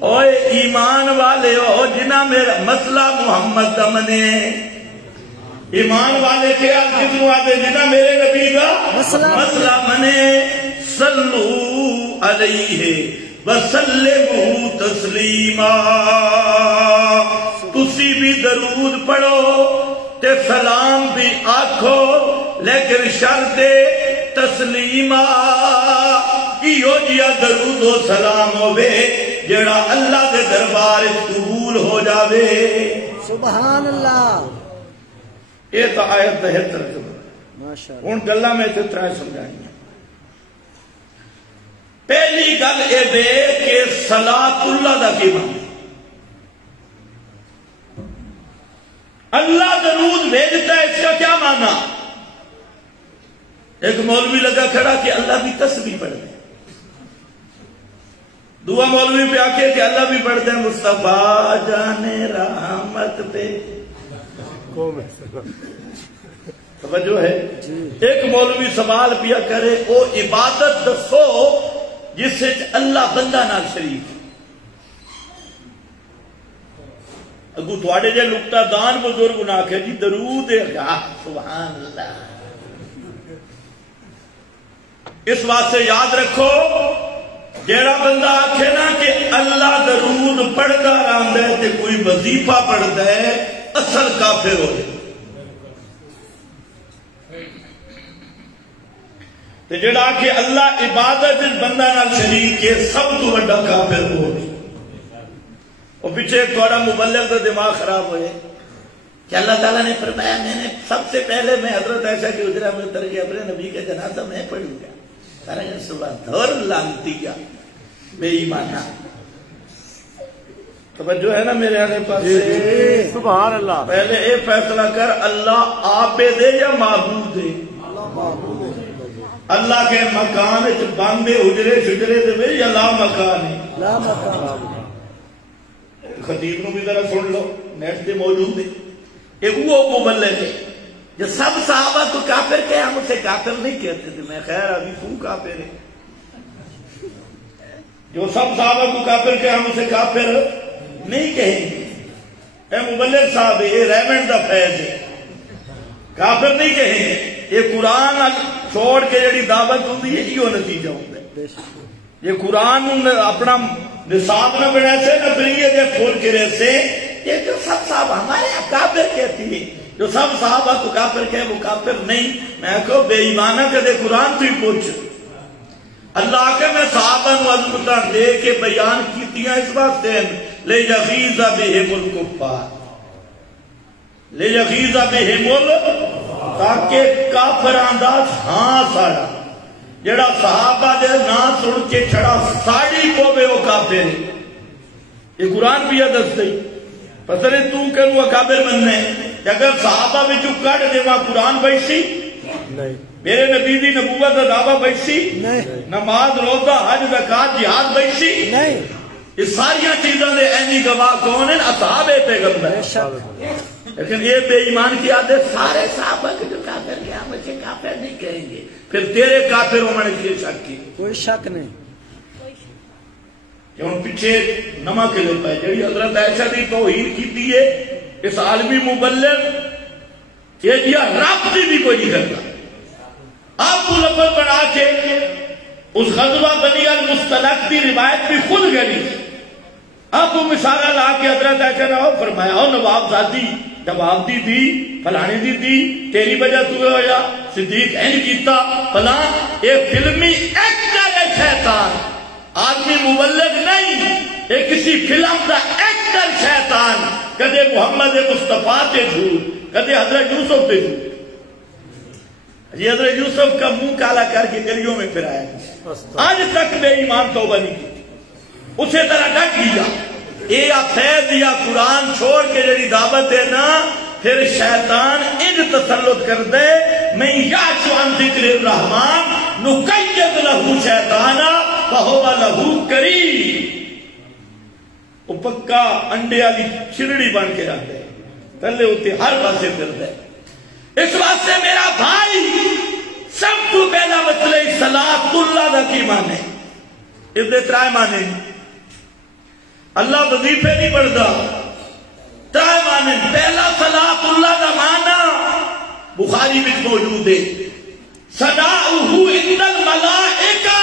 اوے ایمان والے ہو جنہ میرا مسئلہ محمد دا منے ایمان والے کے کتنوں آتے جنہ میرے نبی کا مسئلہ منے صلو علیہ وسلموا تسلیما تسی بھی درود پڑھو تے سلام بھی آکھو لیکن شرط تسلیما کیو جیا درود و سلام ہوئے جڑا اللہ دے دربار قبول ہو جاوے سبحان اللہ یہ تو آیت ہے ترجمہ ان گلاں میں تے ترائے سمجھائیں گے پہلی گل اے دے کہ صلاۃ اللہ دا کی معنی اللہ درود بھیجتا ہے اس کا کیا معنی ایک مولوی لگا کھڑا کہ اللہ بھی تسبیح پڑھتے ہیں دعا مولوی پہ آکے کہ اللہ بھی پڑھتے ہیں مصطفیٰ جانے رحمت پہ توجہ ہے ایک مولوی سوال پیا کرے او عبادت دسو جس سے اللہ بندہ نال شریک اگو تواڈے جے نقطہ دان بزرگ نہ کہ جی درود ہے سبحان اللہ اس واسطے یاد رکھو جیڑا بندہ آکھے نا کہ اللہ درود پڑھتا رہندا ہے تے کوئی وظیفہ پڑھتا ہے اصل کافر ہو جائے تے جیڑا کہ اللہ عبادت بندہ نال شریک ہے سب تو بڑا کافر ہو گئی وہ پیچھے تھوڑا مبلغ کا دماغ خراب ہوئے کہ اللہ تعالیٰ نے فرمایا میں نے سب سے پہلے میں حضرت عائشہ کی حجرہ میں اتر کے اپنے نبی کا جنازہ میں پڑھوں گا. سارا صبح دھر لانتی کا بے ایمانہ. توجہ ہے نا میرے آنے پاس سے؟ سبحان اللہ. پہلے یہ فیصلہ کر اللہ آپ دے یا معبود دے. اللہ کے مکان باندھے حجرے شجرے دے یا لا مکان ہے؟ لا مکان. خطیب نو بھی ذرا سن لو، نیٹ پہ موجود ہے. ایک وہ مبلغ ہے جو سب صحابہ کو کافر کہے، ہم اسے کافر نہیں کہتے تھے. میں خیر ابھی تو کافر ہے. جو سب صحابہ کو کافر کہے ہم اسے کافر نہیں کہیں گے. اے مبلغ صاحب یہ ریمنڈ دا فیض ہے، کافر نہیں کہیں گے. یہ قرآن چھوڑ کے جڑی دعوت ہوتی ہے یہ نتیجہ ہوتا ہے. یہ قرآن اپنا نصاب نہ بنا سے نہ بریے دے پھول کرے سے. یہ جو سب صاحب ہمارے کافر کہتی ہے، جو سب صحابہ کو کافر کہے وہ کافر نہیں. میں کہو بے ایمانہ کدے قرآن تو ہی پوچھ. اللہ کے میں صحابہ نو عظمتاں دے کے بیان کیتیاں اس واسطے لیغیظ بہم الکفار، لیغیظ بہم تاکہ کافراں دا ہاں ساڑا جڑا صحابہ دے نا سن کے چھڑا ساڑی پوے وہ کافر ہے. یہ قرآن بھی دس دئی. پتہ نہیں تو کرو اکابر مننے اگر صحابہ وچوں کڈ دیواں قرآن بیسی نہیں، میرے نبی دی نبوت دا دعویٰ بیسی نہیں، نماز روزہ حج زکات جہاد بیسی نہیں. یہ ساریاں چیزاں دے اینی گواہ کون ہیں؟ اصحاب پیغمبر. بے شک. لیکن یہ بے ایمان کی عادت سارے صحابہ کے جو کافر کیا ہم اسے کافر نہیں کہیں گے. پھر تیرے کافر ہونے کی شک کی کوئی شک نہیں. کہ ان پیچھے نما کے لے پائے جڑی حضرت عائشہ دی توہین کی ہے. اس عالمی مبلغ یہ دیا رب دی بھی کوئی نہیں کرتا. آپ کو لفظ بنا کے اس غزوہ بنی المصطلق کی روایت بھی خود گری. آپ کو مثالہ لا کے حضرت عائشہ نے فرمایا او نواب زادی جواب دی فلانے دی تیری وجہ تو ہویا صدیق این کیتا فلاں. ایک فلمی ایکٹر ہے شیطان، آدمی مبلغ نہیں. ایک کسی فلم کا ایکٹر شیطان. کدے محمد مصطفیٰ تے جھوٹ، کدے حضرت یوسف تے جھوٹ. یہ حضرت یوسف کا منہ کالا کر کے گلیوں میں پھرایا. آج تک بے ایمان توبہ نہیں کی. اسی طرح ڈٹ گیا. یہ فیض یا قرآن چھوڑ کے جڑی دعوت ہے نا پھر شیطان ان تسلط کر دے. میں یعش عن ذکر الرحمن نقید لہو شیطانا فہو لہو قرین. وہ پکا انڈے والی چرڑی بن کے رہتا ہے، پہلے ہوتے ہر پاسے پھر دے. اس واسطے میرا بھائی سب تو پہلا مسئلہ صلاۃ اللہ دا کی مانے. اس دے ترائے مانے. اللہ وظیفے نہیں پڑھتا. ترائے مانے. پہلا صلاۃ اللہ دا مانا بخاری میں موجود ہے. صداؤہ عند الملائکہ.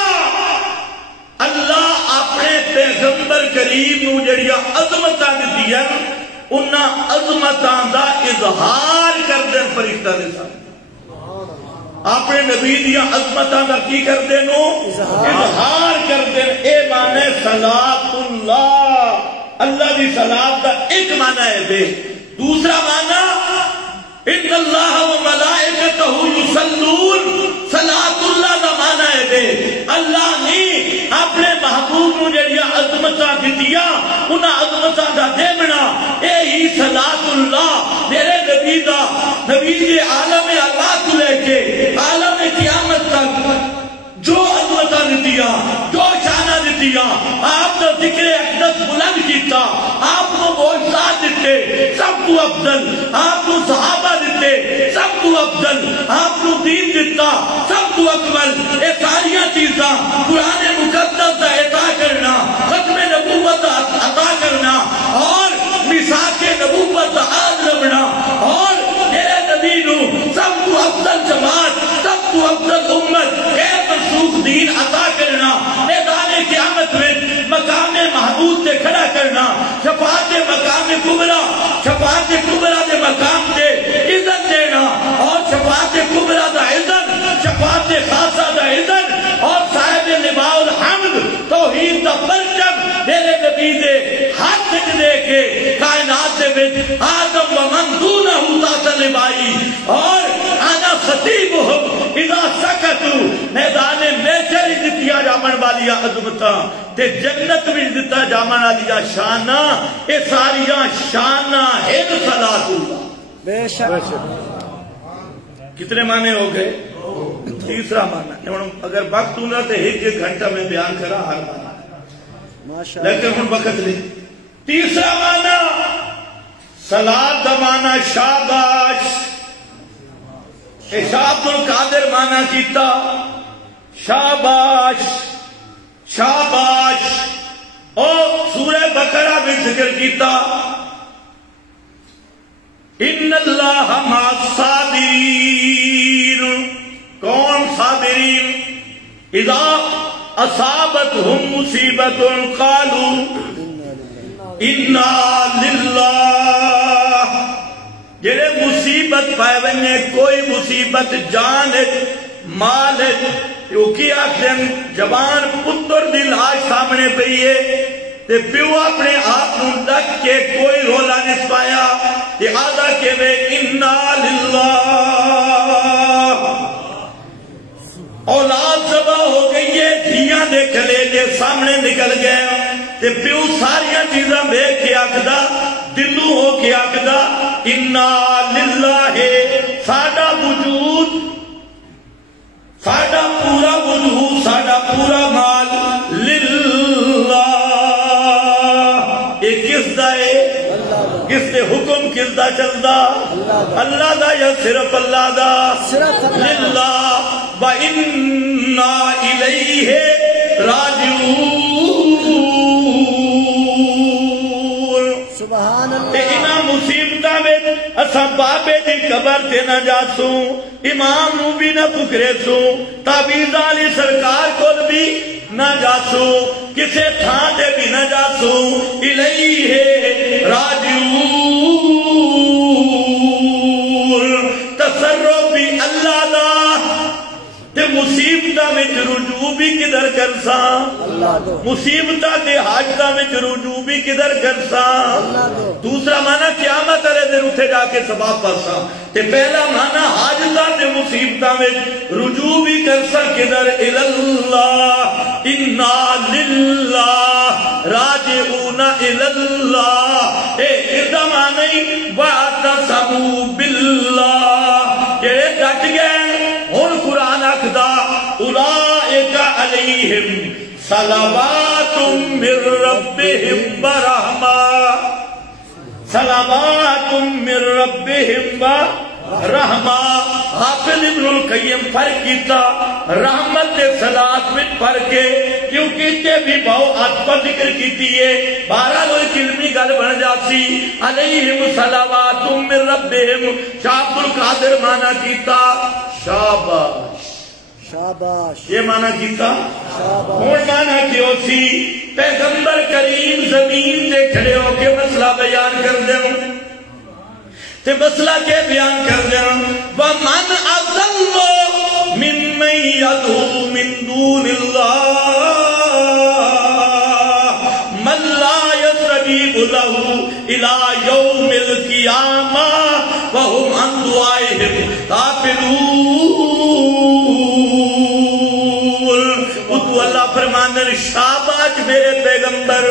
اللہ اپنے پیغمبر کریم نو جڑیاں عظمتاں دتیاں انہاں عظمتاں دا اظہار کر دے فرشتہ دے سامنے. اپنے نبی دیا عظمتاں دا کی کر دے نو اظہار کر دے. اے معنی صلاۃ اللہ. اللہ دی صلاۃ دا ایک معنی ہے دے. دوسرا معنی ان اللہ و ملائکتہ یصلون. صلاۃ اللہ دا معنی ہے دے اللہ نے اپنے محبوب نو جڑیاں عظمتاں دتیاں انہاں عظمتاں دا دیونا. اے ہی صلاۃ اللہ میرے نبی دا. نبی دے عالم اللہ کو لے کے عالم قیامت تک جو عظمتاں دتیاں جو شانہ دتیاں آپ کا ذکر اقدس بلند کیتا. آپ کو معجزات دیتے سب تو افضل. آپ کو صحابہ دیتے سب تو افضل. آپ کو دین دیتا سب تو اکمل. یہ ساریاں چیزاں قرآن مقدس کا عطا کرنا، ختم نبوت عطا کرنا اور میثاق نبوت عاد ربنا اور میرے نبی نو سب تو افضل جماعت سب تو افضل امت غیر منسوخ دین عطا کرنا. میدان قیامت میں مقام محمود سے کھڑا کرنا. شفاعت مقام کبرا، شفاعت کبرا دے مقام سے عزت دینا اور شفاعت کبرا دا عزت، شفاعت خاصہ دا عزت اور صاحب لواء الحمد توحید دا پرچم میرے نبی دے ہاتھ دے والی عظمتاں تے جنت وچ دتا جاون والی شاناں اے ساریاں شاناں ہیں صلاۃ اللہ. بے شک. کتنے معنی ہو گئے؟ تیسرا معنی. اگر وقت ہونا تو ایک گھنٹہ میں بیان کرا ہر معنی، لیکن ہن وقت نہیں. تیسرا معنی صلاۃ دا معنی شاباش. شاہ عبد القادر معنی کیتا شاباش شاباش. اور سورہ بقرہ میں ذکر کیتا ان اللہ مع الصابرین. کون صابرین؟ اذا اصابتهم مصیبت قالوا انا للہ. جڑے مصیبت پائے ونے کوئی مصیبت جان مال وہ کی آخر جوان پتر دی لاش سامنے پئی ہے تے پیو اپنے آپ نوں ڈک کے کوئی رولا نہیں پایا لہذا کہ وے انا للہ. اولاد ذبح ہو گئی ہے، دھیاں دے کلیجے سامنے نکل گئے تے پیو ساریاں چیزاں دیکھ کے آکھدا دلوں ہو کے آکھدا انا للہ. ساڈا وجود ساڈا پورا وجود ساڈا پورا مال للہ. یہ کس دا ہے؟ کس دے حکم کس دا چلدا؟ اللہ دا یا صرف اللہ دا؟ للہ. وَإِنَّا إِلَيْهِ راجعون. سبحان اللہ. انہاں مصیبتاں میں اساں بابے دی قبر تے نہ جاسوں، امام نو بھی نہ پکرے سوں، تعویذ علی سرکار کول بھی نہ جاسوں، کسے تھان تے بھی نہ جاسوں. الیہ راجعون. تصرف بھی اللہ دا تے مصیبتاں وچ رجوع بھی کدھر کرساں؟ مصیبتاں تے حاجتاں وچ رجوع بھی کدھر کرساں؟ دوسرا معنی قیامت والے دن اٹھے جا کے ثواب پاساں. تے پہلا معنی حاجتاں تے مصیبتاں وچ رجوع بھی کرساں کدھر؟ الاللہ. انا للہ راجعون الاللہ. اس دا معنی واعتصموا باللہ. جڑے ڈٹ گئے ہن قرآن آکھدا اولئک علیہم صلوات من ربہم ورحمہ. صلوات من ربہم ورحمہ. حافظ ابن القیم فرق کیتا رحمت دے صلاۃ وچ فرق ہے کیونکہ تے بھی بہو عطف ذکر کیتی ہے. بہرحال وہ علمی گل بن جاتی. علیہم صلوات من ربہم. شاہ عبد القادر معنی کیتا شاباش شاباش. یہ معنی کیتا شاباش. ہن معنی کیوں سی؟ پیغمبر کریم زمین تے کھڑے ہو کے مسئلہ بیان کر دیں تے مسئلہ کے بیان کر دیں. وَمَنْ أَضَلُّ مِمَّنْ يَدْعُو مِن دُونِ اللَّهِ مَن لَّا يَسْتَجِيبُ لَهُ إِلَى يَوْمِ الْقِيَامَةِ وَهُمْ عَن دُعَائِهِمْ غَافِلُونَ. تو اللہ فرمانے شاباش میرے پیغمبر.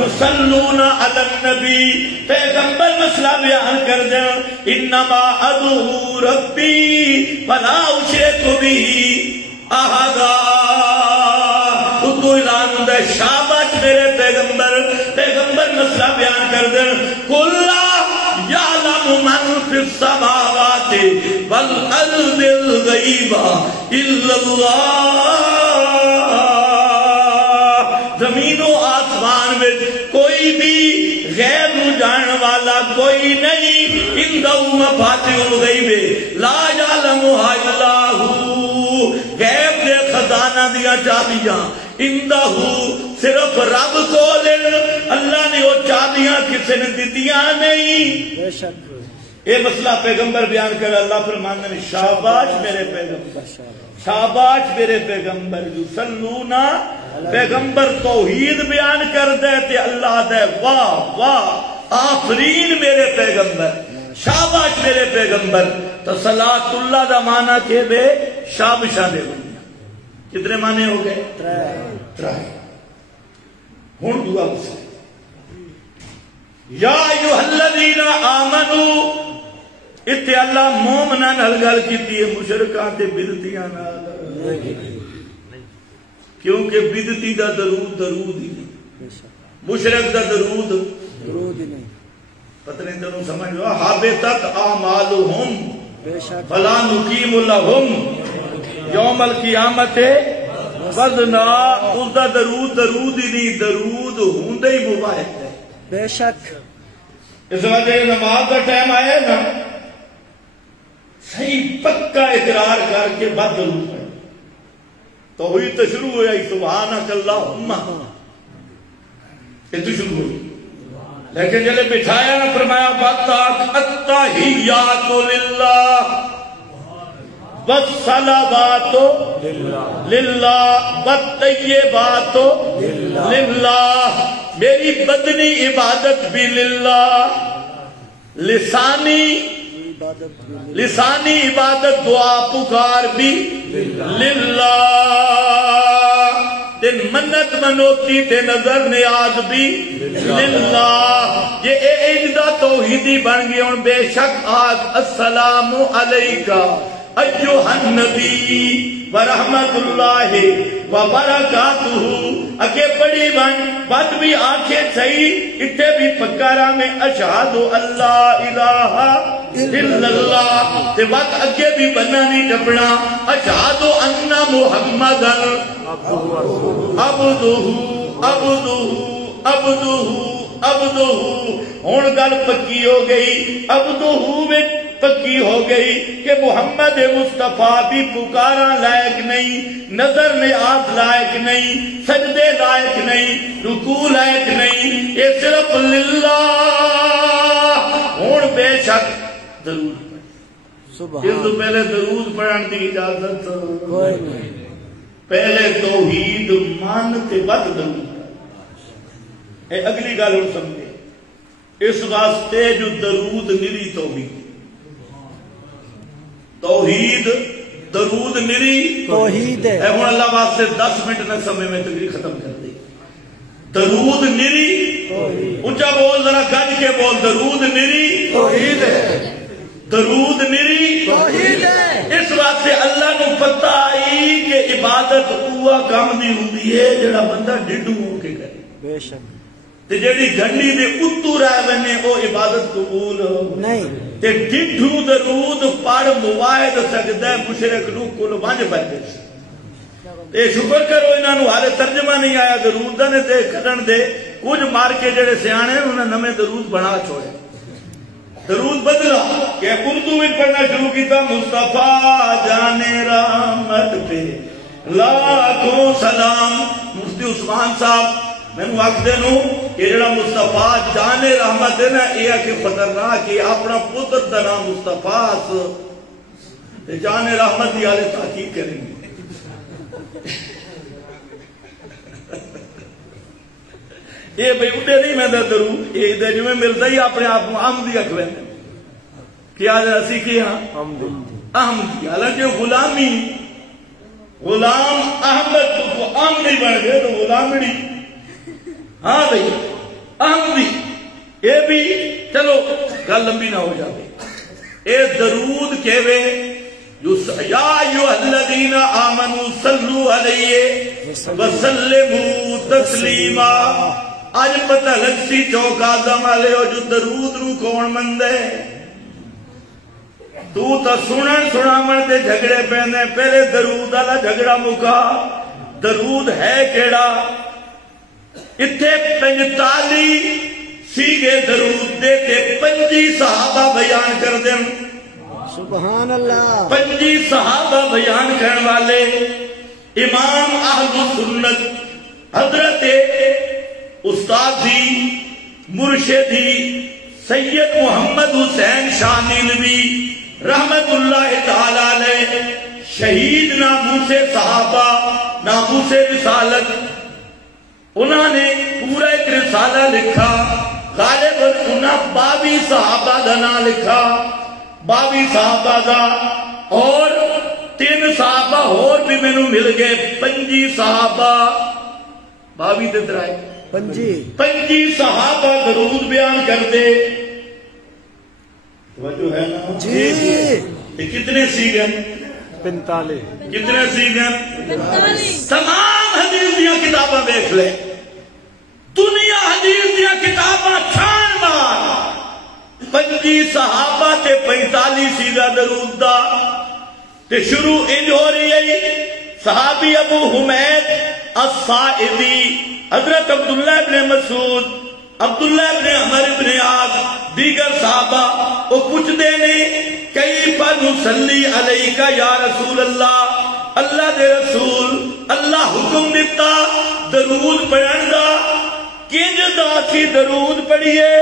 یصلون علی النبی. پیغمبر مسئلہ بیان کر دیں انما ادعو ربی فلا اشرک بہ احدا. تو اعلان دے شاباش میرے پیغمبر. پیغمبر مسئلہ بیان کر دیں قل لا یعلم من فی السماوات والارض الغیب الا اللہ. زمین و آسمان میں کوئی بھی غیب نو جان والا کوئی نہیں. اندہ مفاتح الغیب لا یعلمها الا ہو. غیب دے خزانہ دیا چابیاں اندہ صرف رب کو لن. اللہ نے وہ چابیاں کسی نے دتیاں نہیں. یہ مسئلہ پیغمبر بیان کر اللہ فرمانے نے شاباش میرے پیغمبر. شاباش میرے پیغمبر. یصلونا. پیغمبر توحید بیان کر دے تے اللہ دے واہ واہ آفرین میرے پیغمبر. شاباش میرے پیغمبر. تو صلاۃ اللہ دا معنی کہ بے شابشاں دے بنیا. کتنے معنی ہو گئے؟ ترائے. ہوں دعا سے یا ایھا الذین آمنو، اتنے اللہ مومناں نال گل کیتی ہے، مشرکاں تے بدعتیاں نال، کیونکہ بدعتی دا درود ہی نہیں، مشرک دا درود ہی نہیں. پتہ نہیں تینوں سمجھ لو، حابطت اعمالہم بے شک فلا نقیم لہم یوم القیامت وزنا. اس دا درود ہی نہیں، درود ہوندے ہی مباحث ہے. بے شک. اس وجہ نماز کا ٹائم آیا نا، صحیح پکا اقرار کر کے بعد درود پڑھ. توحید تو شروع ہوا ہی سبحانک اللہم، یہ تو شروع ہوئی. لیکن جلے بٹھایا نا فرمایا التحیات للہ والصلوات للہ والطیبات للہ. میری بدنی عبادت بھی للہ، لسانی عبادت دعا پکار بھی للہ، تے منت منوتی تے نظر نیاز بھی للہ. یہ اجدا توحیدی بن گئی. ہوں بے شک آج السلام علیکہ ایھا النبی ورحمت اللہ وبرکاتہ. اگے بڑی بات بھی آنکھیں صحیح، اتنے بھی پکارا میں اشہد اللہ الہ الا اللہ. تے بات اگے بھی بننا نہیں ٹپنا، اشہد ان محمد عبدہ عبدہ عبدہ. ہوں گل پکی ہو گئی، عبدہ میں پکی ہو گئی کہ محمد مصطفیٰ بھی پکارا لائق نہیں، نظر نیاز لائق نہیں، سجدے لائق نہیں، رکوع لائق نہیں، یہ صرف للہ. ہوں بے شک درود سبحان تو پہلے درود پڑھن کی اجازت کوئی نہیں. پہلے توحید مان تے بعد درود. اے اگلی گل ہوں سمجھے، اس واسطے جو درود نری توحید درود نری توحید ہے. اے ہوں اللہ واسطے 10 منٹ نہ سمے میں تقریر ختم کر دی. درود نری، اونچا بول، ذرا گج کے بول، درود نری توحید ہے. درود نری توحید ہے. اس واسطے اللہ کو پتہ آئی کہ عبادت ہوا کام دی ہوندی ہے جڑا بندہ ڈڈو ہو کے کرے. بے شک. تے جڑی گھنڈی دے اتو رہ ونے او عبادت قبول نہیں. تے ڈڈو درود پڑھ مواعد سکدا ہے مشرک نو کل ونج بچے. تے شکر کرو انہاں نو حالے ترجمہ نہیں آیا درود دا نے تے کڈن دے کچھ مار کے جڑے سیانے انہاں نویں درود بنا چھوڑے. درود بدلا کہ اردو میں پڑھنا شروع کیتا، مصطفیٰ جانے رحمت پہ لاکھوں سلام. مفتی عثمان صاحب میں نے وقت دینوں کہ جڑا مصطفیٰ جانے رحمت ہے نا، یہ کہ خطرناک کہ اپنا پتر دا نام مصطفیٰ تے جانے رحمت دی آلے تحقیق کریں گے. یہ بھئی اٹھے نہیں میں دا درود، یہ دے جو میں ملتا ہی اپنے آپ کو احمدی اکھوے ہیں. کیا اسی کی ہاں احمدی، حالانکہ غلامی، غلام احمد تو احمدی بن گئے تو غلامڑی. ہاں بھئی احمدی، یہ بھی چلو گل لمبی نہ ہو جاتی. اے درود کہوے یا ایھا الذین آمنوا صلوا علیہ وسلموا تسلیما. اج پتہ لگ سی چوک آدم والے ہو جو درود نو کون مندے. تو تا سنن سنامن دے جھگڑے پیندے، پہلے درود والا جھگڑا مکا. درود ہے کیڑا؟ اتھے 45 سیگے درود دے تے 25 صحابہ بیان کر دیں. سبحان اللہ. 25 صحابہ بیان کرنے والے امام اہل سنت حضرت استادی مرشدی سید محمد حسین شاہ نیلوی رحمت اللہ تعالی علیہ، شہید ناموس صحابہ، ناموس رسالت. انہوں نے پورا ایک رسالہ لکھا، غالباً انہوں 22 صحابہ دا نام لکھا، 22 صحابہ دا، اور 3 صحابہ اور بھی میں نو مل گئے 25 صحابہ 22 تے 25 صحابہ درود بیان کر دے. توجہ ہے نا جی یہ کتنے سیگے 45 کتنے سیگے 45. تمام حدیث دیا کتاباں دیکھ لے, دنیا حدیث دیا کتاباں چھان مار, 25 صحابہ تے 45 سیگا درود دا. تے شروع انج ہو رہی ہے. صحابی ابو حمید الساعدی, حضرت عبداللہ ابن مسعود, عبداللہ ابن عمر ابن عاص, دیگر صحابہ وہ کچھ دے نہیں کیف نصلی علیکہ یا رسول اللہ, اللہ دے رسول اللہ حکم دیتا درود پڑھن دا, کنج دا سی درود پڑھیے,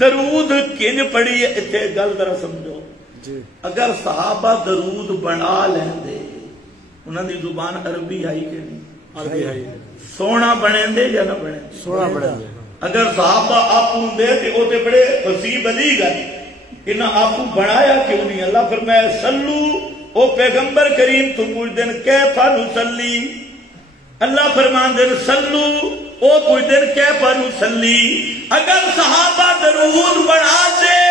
درود کنج پڑھیے. اتنے گل ذرا سمجھو, اگر صحابہ درود بنا لیندے, انہاں دی زبان عربی آئی کہ نہیں؟ عربی آئی. سونا بنے دے یا نہ بنے؟ سونا بنے دے. اگر صحابہ آپ دے تے او تے بڑے فصیح بلیغ گئے, انہاں آپ بنایا کیوں نہیں؟ اللہ فرمایا سلو, او پیغمبر کریم تو پوچھ دن کیفا نصلی, اللہ فرمان دن سلو, او پوچھ دن کیفا نصلی. اگر صحابہ درود بنا دے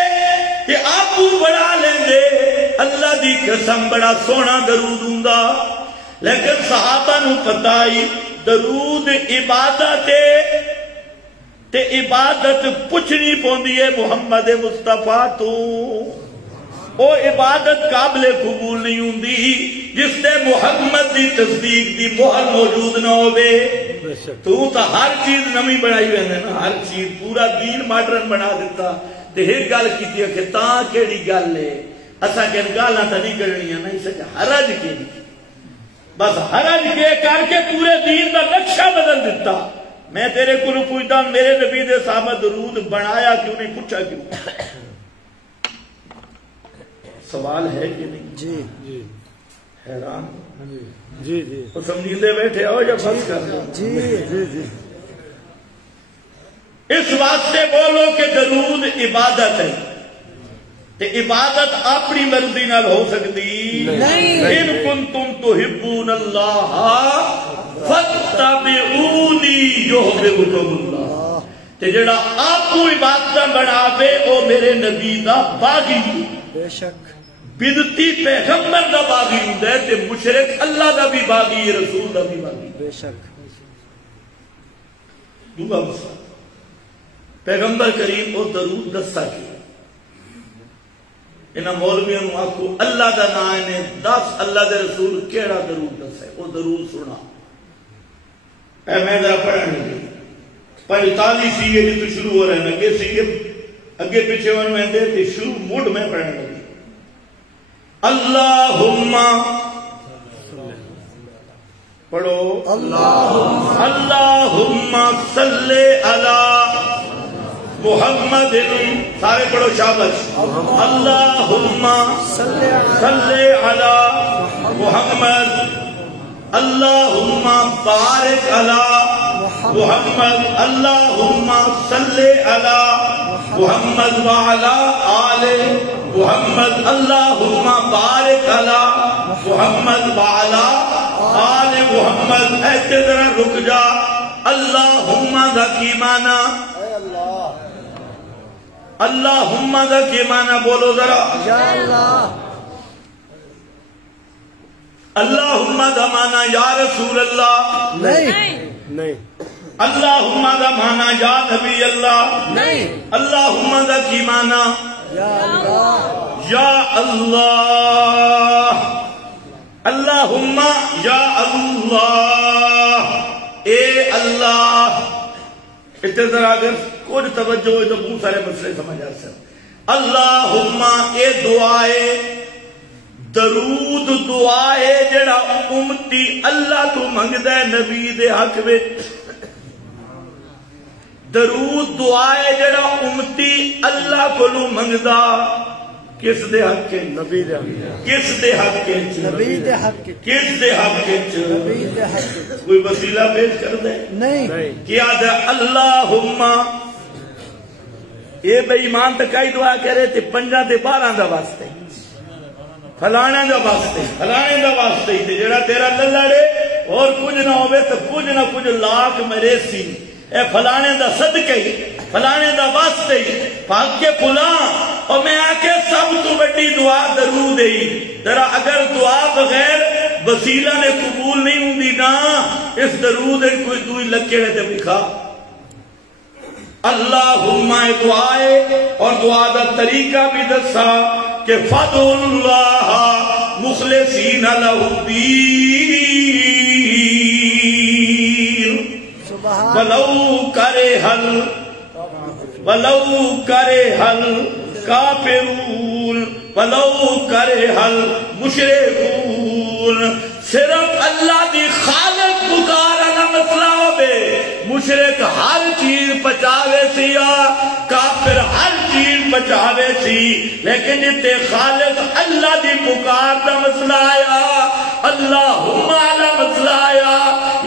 کہ آپ بڑا لیں دے, اللہ دی قسم بڑا سونا درود ہوندا. لیکن صحابہ نو پتہ ہی درود عبادت تے عبادت پوچھنی پوندی ہے محمد مصطفیٰ تو. او عبادت قابل قبول نہیں ہوندی جس تے محمد دی تصدیق دی مہر موجود نہ ہوئے. تو ہر چیز نمی بنائی ہوئے نا, ہر چیز پورا دین ماڈرن بنا دیتا. ایک گل کی کہ تاں کیڑی گل ہے, اساں کہ گالاں تے نہیں کرنیاں نہیں سچ حرج کے بس حرج کے کر کے پورے دین دا نقشہ بدل دیتا. میں تیرے کو پوچھتا ہوں میرے نبی دے صحابہ درود بنایا کیوں نہیں, پوچھا کیوں؟ سوال ہے کہ نہیں؟ جی جی حیران جی جی وہ سمجھیندے بیٹھے ہو یا بس کر دو؟ جی جی جی. اس واسطے بولو کہ درود عبادت ہے, تے عبادت اپنی مرضی نال ہو سکتی نہیں. ان کنتم تحبون اللہ فاتبعونی یحببکم اللہ. تے جڑا آپ عبادت بناوے او میرے نبی دا باغی, بے شک بدعتی پیغمبر دا باغی ہوندا ہے, تے مشرک اللہ دا بھی باغی, رسول دا بھی باغی, بے شک. دوسرا مسئلہ پیغمبر کریم او درود دسا کیا, انہاں مولویاں نو آکھو اللہ دا نام نے 10 اللہ دے رسول کیڑا درود دسے, او درود سنا. اے میں ذرا پڑھن لگی 45 سیگے جی تو شروع ہو رہے ہیں, اگے سیگے اگے پیچھے ون میں دے تے شروع موڈ میں پڑھن لگی. اللہم پڑھو اللہم صلی علی محمد, سارے پڑھو شابش. اللہم صلی علی محمد, اللہم بارک علی محمد, اللہم صلی علی محمد وعلی آل محمد, اللہم بارک علی محمد وعلی آل محمد. ایسے ذرا رک جا. اللہم دا کی معنی, اللہم دا کی معنی بولو ذرا. یا اللہ. اللہم دا معنی یا رسول اللہ نہیں, اللہم دا معنی یا نبی اللہ نہیں, اللہم دا کی معنی یا اللہ. اللہم یا اللہ, اے اللہ. اتنے ذرا اگر کچھ توجہ ہوئے تو بہت سارے مسئلے سمجھ آ سکتے. اللہم اے دعائے, درود دعائے جڑا امتی اللہ تو منگدا ہے نبی دے حق وچ. درود دعائے جڑا امتی اللہ کو منگدا کس دے حق کے؟ نبی دے حق. کس دے حق کے؟ نبی دے حق. کس دے حق کے؟ نبی دے حق. کوئی وسیلہ پیش کر دے نہیں. کیا دے اللہم یہ بے ایمان تکائی دعا کرے تے 5 تے 12 دا واسطے. فلانے دا واسطے ہی جڑا تیرا للڑے اور کچھ نہ ہوئے تو کچھ نہ کچھ لاکھ میرے سی اے فلانے دا صدقے ہی فلانے دا واسطے ہی پاک کے فلان اور میں آکے سب تو بڑی دعا درود ہی ذرا اگر دعا بغیر وسیلہ نے قبول نہیں ہوں دی نا اس درود کوئی دوئی لکے رہتے بکھا اللہم دعائے اور دعا دا طریقہ بھی دسا کہ فَدُعُ اللَّهَ مُخْلِصِينَ لَهُ الدِّينَ وَلَوْ كَرِهَ الْكَافِرُونَ وَلَوْ كَرِهَ الْمُشْرِكُونَ صرف اللہ دی خالق پکارنا مسئلہ ہوئے مشرک ہر چیز پچاوے سی یا کافر ہر چیز پچاوے سی لیکن جتے خالق اللہ دی پکار دا مسئلہ آیا اللہم والا مسئلہ آیا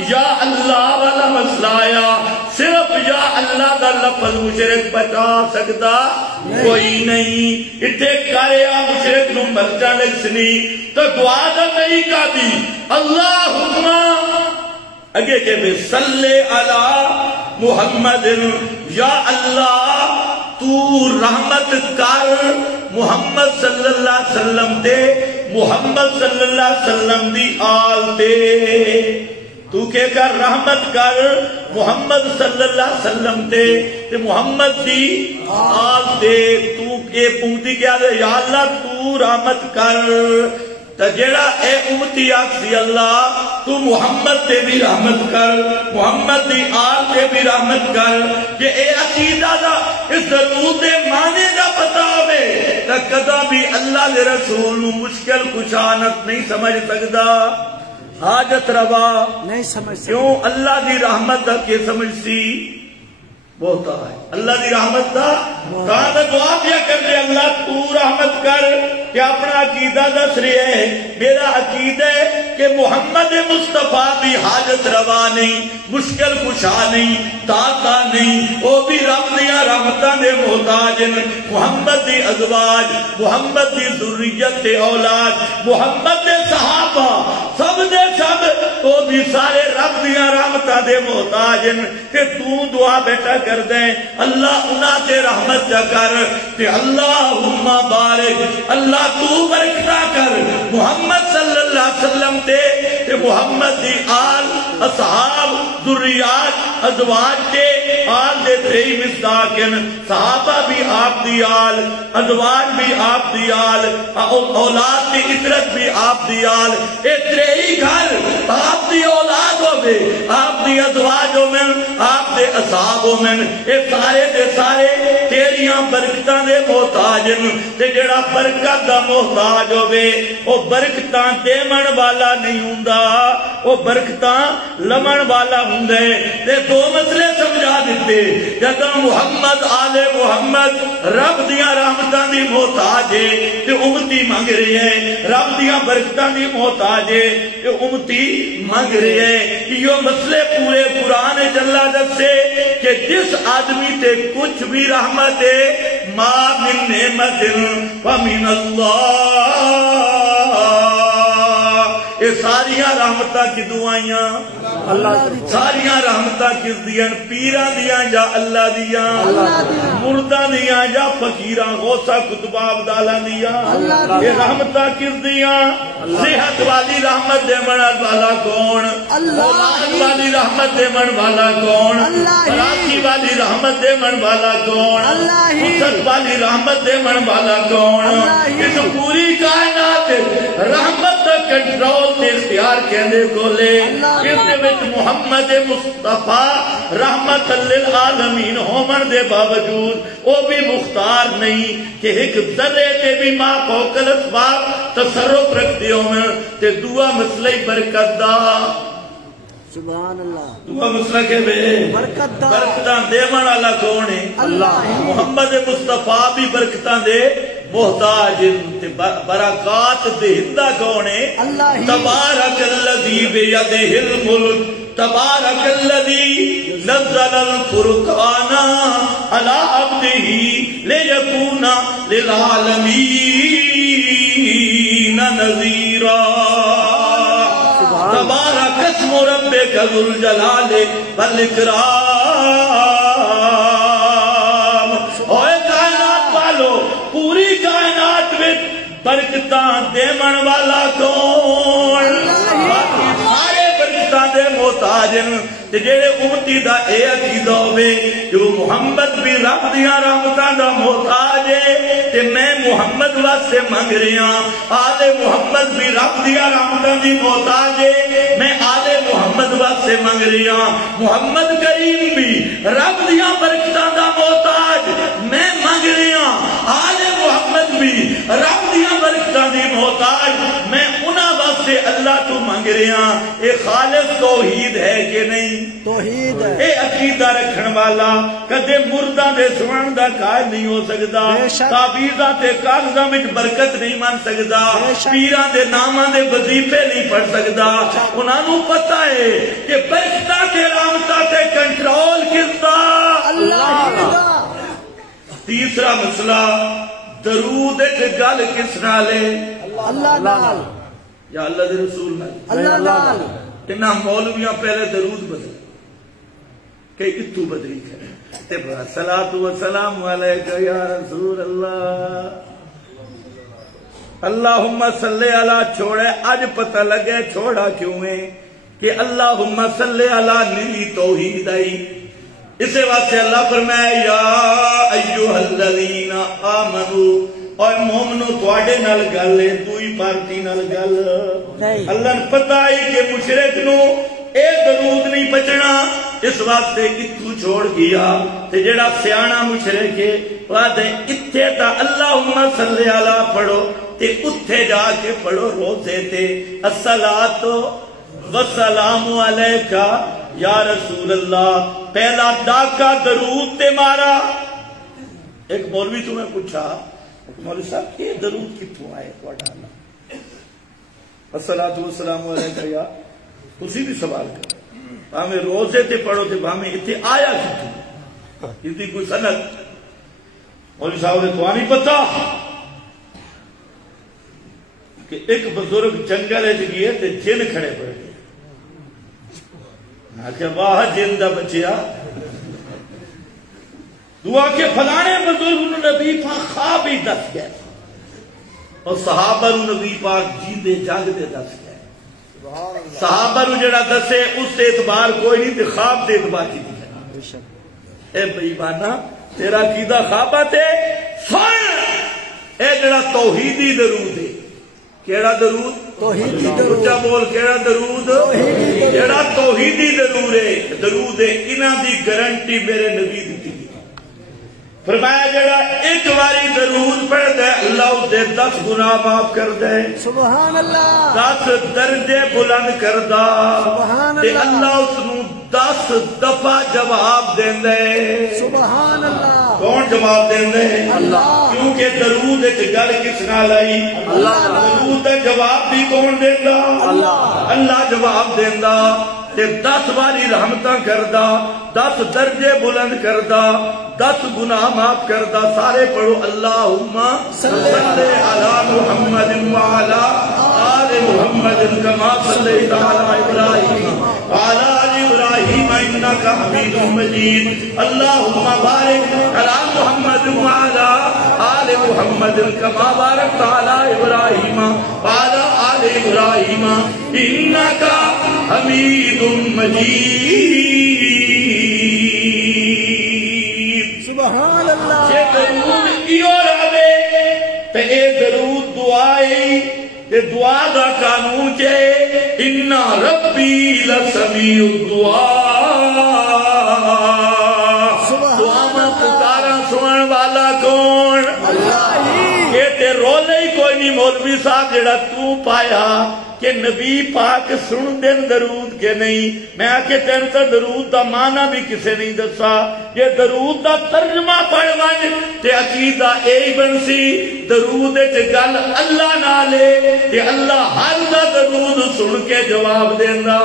یا اللہ والا مسئلہ آیا صرف یا اللہ دا لفظ مشرک بچا سکتا کوئی نہیں اتھے کاریا مشرک نو مرجع لکسنی تو دعا دا طریقہ دی اللہم اگے کہ بے صلی علی محمد یا اللہ تو رحمت کر محمد صلی اللہ علیہ وسلم دے محمد صلی اللہ علیہ وسلم دی آل دے تو کہ کر رحمت کر محمد صلی اللہ علیہ وسلم دے محمد دی آل دے تو کہ پونتی کیا دے یا اللہ تو رحمت کر تجیڑا اے امتی آکسی اللہ تو محمد تے بھی رحمت کر محمد دی آل تے بھی رحمت کر کہ اے عقیدہ دا اس درود معنی دا پتا ہوئے تا کدا بھی اللہ دے رسول نو مشکل کچھانت نہیں سمجھ سکدا حاجت روا نہیں سمجھ کیوں اللہ دی رحمت دا کے سمجھ سی بہتا ہے اللہ دی رحمت دا کہاں دا دعا کیا کر دے اللہ تو رحمت کر کہ اپنا عقیدہ دس رہے ہے میرا عقیدہ ہے کہ محمد مصطفیٰ بھی حاجت روا نہیں مشکل کشا نہیں داتا نہیں وہ بھی رب دیا رحمتہ دے محتاج محمد دی ازواج محمد دی ذریت دے اولاد محمد دے صحابہ سب دے سب وہ بھی سارے رب دیا رحمتہ دے محتاج کہ تو دعا بیٹا کر دیں اللہ انہاں تے رحمت جا کر کہ اللہم بارک اللہ تو برکتہ کر محمد صلی اللہ علیہ وسلم تے محمد دی آل اصحاب ذریات ازواج کے آل دے تری مصداقن صحابہ بھی آپ دی آل ازواج بھی آپ دی آل اولاد کی عطرت بھی آپ دی آل اے تری گھر آپ دی اولاد ہو گئے آپ دی ازواج ہو میں آپ دے اصحاب ہو میں اے سارے دے سارے تیریاں برکتاں دے محتاجن تے جڑا برکت دا محتاج ہوئے وہ برکتاں دیمن والا نہیں ہوندہ وہ برکتاں لمن والا ہوندے تے دو مسئلے سمجھا دیتے جدہ محمد آل محمد رب دیا رحمتاں دی محتاج ہے تے امتی مانگ رہی ہے رب دیا برکتاں دی محتاج ہے تے امتی مانگ رہی ہے یہ مسئلے پورے قرآن جلہ دسے کہ جس آدمی تے کچھ بھی رحمت ہے ما من نعمت فمن اللہ یہ ساریاں رحمتہ کی دعائیاں ساریاں رحمتہ کس دیاں پیران دیاں یا اللہ دیاں مردان دیاں یا فقیران غوثہ کتبہ عبدالہ دیاں یہ رحمتہ کس دیاں صحت والی رحمت دے من والا کون اولاد والی رحمت دے من والا کون راکی والی رحمت دے من والا کون حسد والی رحمت دے من والا کون اس پوری کائنات رحمت کنٹرول تے اختیار کہنے کو لے اس نے وچ محمد مصطفیٰ رحمت للعالمین ہومن دے باوجود وہ بھی مختار نہیں کہ ایک ذرے تے بھی ماں پوکل اسباب تصرف رکھ دیوں میں تے دعا مسئلہ برکت دا سبحان اللہ دعا مسئلہ کے بے برکتاں دے من اللہ کون ہے اللہ محمد مصطفیٰ بھی برکتاں دے محتاج برکات دہندہ کون ہے تبارک اللذی بیدہ الملک تبارک اللذی نزل الفرقان علی عبدہ لیکون للعالمین نذیرا تبارک اسم ربک ذو الجلال والاکرام۔ اوے کائنات والو، پوری کائنات میں برکتاں دیمن والا کون؟ باقی سارے برکتاں دے محتاج ہیں۔ تے جڑے امتی دا اے عقیدہ ہوے کہ وہ محمد بھی رب دیاں رحمتاں دا محتاج ہے تے میں محمد واسطے منگ رہا، آل محمد بھی رب دیاں رحمتاں دی محتاج ہے میں آل محمد واسطے منگ رہا، محمد کریم بھی رب دیاں برکتاں دا محتاج میں منگ رہا، آل محمد بھی رب دیاں برکتاں دی محتاج میں انہاں واسطے اللہ تو منگ رہا۔ اے خالص توحید ہے کہ نہیں؟ توحید ہے۔ اے عقیدہ رکھن والا کدے مردہ دے سنن دا قائل نہیں ہو سکدا، تعویذاں تے کاغذاں وچ برکت نہیں من سکدا، پیراں دے ناماں دے وظیفے نہیں پڑھ سکدا۔ انہاں نوں پتہ ہے کہ برکتاں تے رحمتاں تے کنٹرول کس دا؟ اللہ دا۔ تیسرا مسئلہ درود وچ گل کس نال ہے؟ اللہ نال یا اللہ دے رسول نال؟ اللہ نال۔ انہاں مولویاں پہلے درود بدل کہ اتو بدلی کرے تے صلاۃ و سلام علیکہ یا رسول اللہ، اللہم صلی علی چھوڑے اج پتہ لگے چھوڑا کیوں ہے کہ اللہم صلی علی نیلی توحید آئی۔ اسے واسطے اللہ فرمائے یا ایوہ الذین آمنو، اور مومنو تواڈے نال گل ہے، دوئی پارٹی نال گل۔ اللہ نے پتہ ہے کہ مشرک نو اے درود نہیں بچنا، اس واسطے اتھو چھوڑ گیا تے جڑا سیانا مشرک ہے واسطے اتھے تا اللہم صلی علی پڑھو تے اتھے جا کے پڑھو روزے تے الصلاۃ والسلام علیکہ یا رسول اللہ۔ پہلا ڈاکہ درود تے مارا۔ ایک مولوی تو میں پوچھا مولوی صاحب یہ درود کتوں آئے تواڈا؟ الصلاۃ والسلام علیکہ یا تسی بھی سوال کرو، بھاویں روزے تے پڑھو تے بھاویں اتنے آیا کتوں، اس کی کوئی سند؟ مولوی صاحب نے تو نہیں پتا کہ ایک بزرگ جنگل گئے تے جن کھڑے پڑ گئے، آخیا واہ جن دا بچیا، دعا کے فلانے بزرگ نبی پاک خواب ہی دس گئے اور صحابہ نبی پاک جیندے جاگدے دس گئے۔ صحابہ جڑا دسے اس سے اعتبار کوئی نہیں تے خواب دے اعتبار کی نہیں۔ اے بھائی بانا تیرا عقیدہ خوابہ تے سن، اے جڑا توحیدی درود ہے۔ کیڑا درود؟ توحیدی درود۔ اچھا بول کیڑا درود؟ جڑا توحیدی درود ہے انہاں دی گارنٹی میرے نبی دی۔ فرمایا جڑا ایک باری درود پڑھ دے اللہ اسے 10 گناہ معاف کر دے، سبحان اللہ، 10 درجے بلند کر دا، سبحان اللہ، اللہ اس نو 10 دفعہ جواب دیں دے، سبحان اللہ۔ کون جواب دیں دے؟ اللہ۔ کیونکہ درود ایک گل کس نال آئی؟ اللہ۔ درود دا جواب بھی کون دیندا؟ اللہ۔ اللہ جواب دیندا تے 10 باری رحمتاں کردا، 10 درجے بلند کردا، 10 گناہ معاف کردا۔ سارے پڑھو اللہم صلی علی محمد وعلی آل محمد کما صلیت علی ابراہیم وعلی آل ابراہیم انک حمید مجید۔ اللہم بارک علی محمد وعلی آل محمد کما بارکت علی ابراہیم وعلی آل ابراہیم انک حمید مجید۔ سبحان اللہ۔ یہ درود ایو رہے تے اے درود دعائی تے دعا دا قانون چے اِنَّا رَبِّي لَسَمِيعُ الدُّعَاء۔ دعا میں پکارا سنن والا کون؟ اللہ ہی۔ یہ تے رولے ہی کوئی نہیں مولوی صاحب جڑا تو پایا کہ نبی پاک سن دین درود کے نہیں، میں آکے تین تا درود دا معنی بھی کسے نہیں دسا، یہ درود دا ترجمہ پڑھ ون تے عقیدہ اے بنسی درود تے گل اللہ نالے تے اللہ ہر دا درود سن کے جواب دینا۔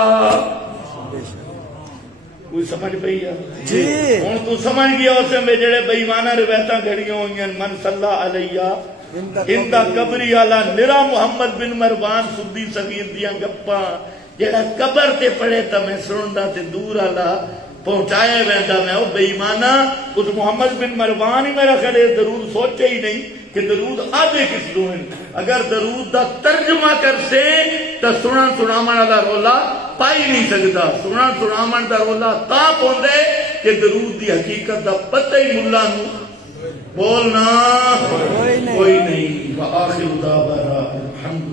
کوئی سمجھ پئی ہے؟ جی ہن تو سمجھ گیا اسے میں جڑے بے ایمانہ روایتاں گھڑیاں ہوئیں من صلی علیہ ہندہ قبری والا نرا محمد بن مروان سدی صغیر دیاں گپاں جڑا قبر تے پڑے تا میں سندا تے دور والا پہنچایا ویندا میں او بے ایمانا اس محمد بن مروان ہی میرا خیال درود سوچے ہی نہیں کہ درود آدھے کس دو ہیں اگر درود دا ترجمہ کر سے تا سنن سنامن والا رولا پائی نہیں سکتا سنن سنامن دا رولا تا پوندے کہ درود دی حقیقت دا پتہ ہی ملا نو بولنا کوئی نہیں وآخر دعوانا الحمد